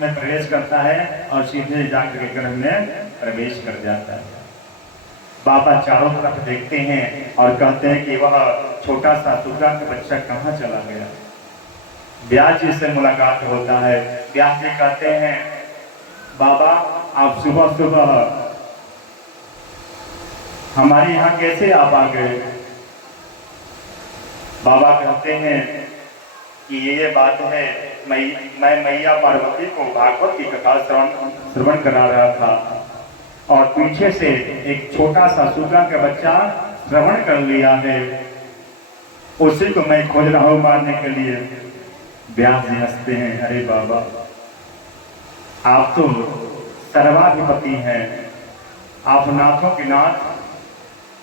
में प्रवेश करता है और सीधे जाकर के गर्भ में प्रवेश कर जाता है। बाबा चारों तरफ देखते हैं और कहते हैं कि वह छोटा सा सुग्गा का बच्चा कहाँ चला गया। व्यास जी से मुलाकात होता है। व्यास जी कहते हैं, बाबा आप सुबह सुबह हमारे यहाँ कैसे आप आ गए? बाबा कहते हैं कि ये बात है, मैं मैया पार्वती को भागवत की कथा श्रवण करा रहा था और पीछे से एक छोटा सा सुग्गा का बच्चा श्रवण कर लिया है, उसी को मैं खोज रहा हूं मारने के लिए। व्यास जी हंसते हैं, अरे बाबा आप तो सर्वाधिपति हैं, आप नाथों के नाथ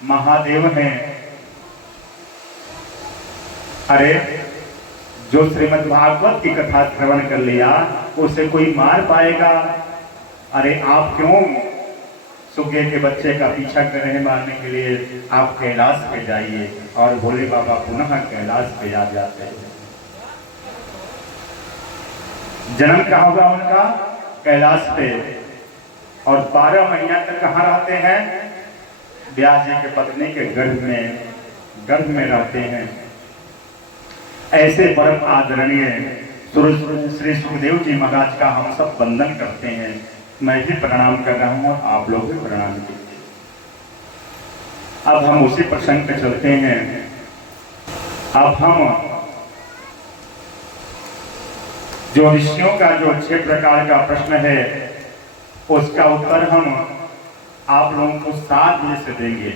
महादेव हैं। अरे जो श्रीमद् भागवत की कथा श्रवण कर लिया उसे कोई मार पाएगा? अरे आप क्यों सुग्गे के बच्चे का पीछा कर रहे हैं मारने के लिए? आप कैलाश पे जाइए। और भोले बाबा पुनः कैलाश पे आ जाते हैं। जन्म कहाँ हुआ उनका? कैलाश पे। और 12 महीना तक कहाँ रहते हैं? व्यास जी के पत्नी के गर्भ में रहते हैं। ऐसे परम आदरणीय श्री सुखदेव जी महाराज का हम सब वंदन करते हैं। मैं भी प्रणाम कर रहा हूं, आप लोग भी प्रणाम कीजिए। अब हम उसी प्रसंग पे चलते हैं। अब हम जो ऋषियों का जो 6 प्रकार का प्रश्न है उसका उत्तर हम आप लोगों को 7 बजे से देंगे।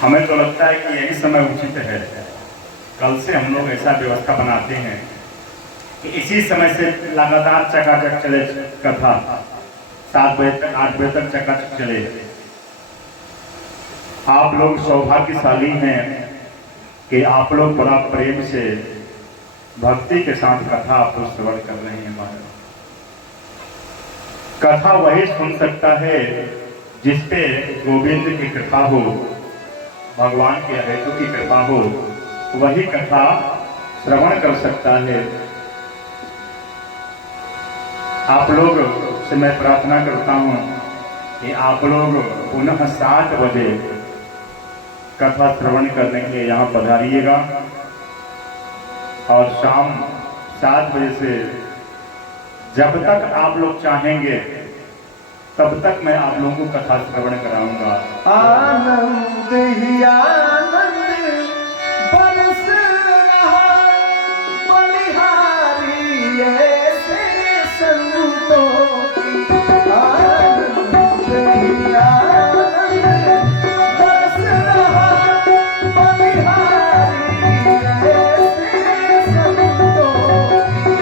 हमें तो लगता है कि यही समय उचित है। कल से हम लोग ऐसा व्यवस्था बनाते हैं कि इसी समय से लगातार चकाचक चले कथा, 7 बजे तक 8 बजे तक चकाचक चले। आप लोग सौभाग्यशाली हैं कि आप लोग बड़ा प्रेम से भक्ति के साथ कथा आप लोग श्रवण कर रहे हैं। महाराज कथा वही सुन सकता है जिसपे गोविंद की कृपा हो, भगवान के हेतु की कृपा हो, वही कथा श्रवण कर सकता है। आप लोग से मैं प्रार्थना करता हूं कि आप लोग पुनः 7 बजे कथा श्रवण करने के लिए यहाँ पधारिएगा और शाम 7 बजे से जब तक आप लोग चाहेंगे तब तक मैं आप लोगों को कथा श्रवण कराऊंगा। आनंद ही आनंद बरस रहा बलिहारी ऐसे संतों की। आनंद ही आनंद बरस रहा बलिहारी ऐसे संतों की।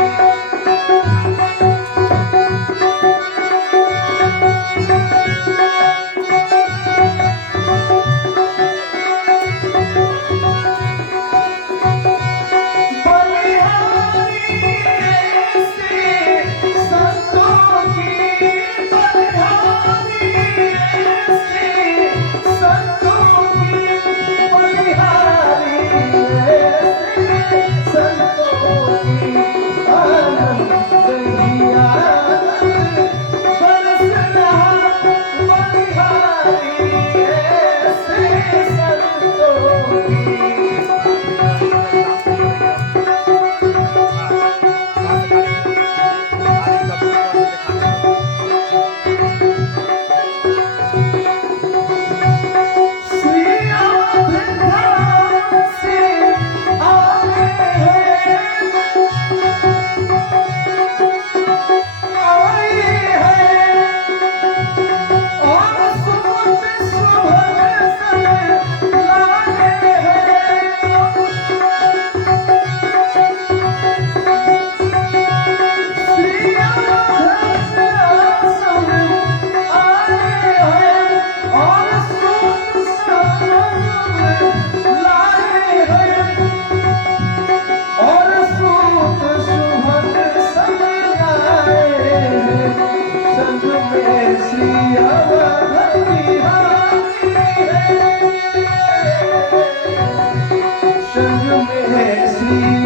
की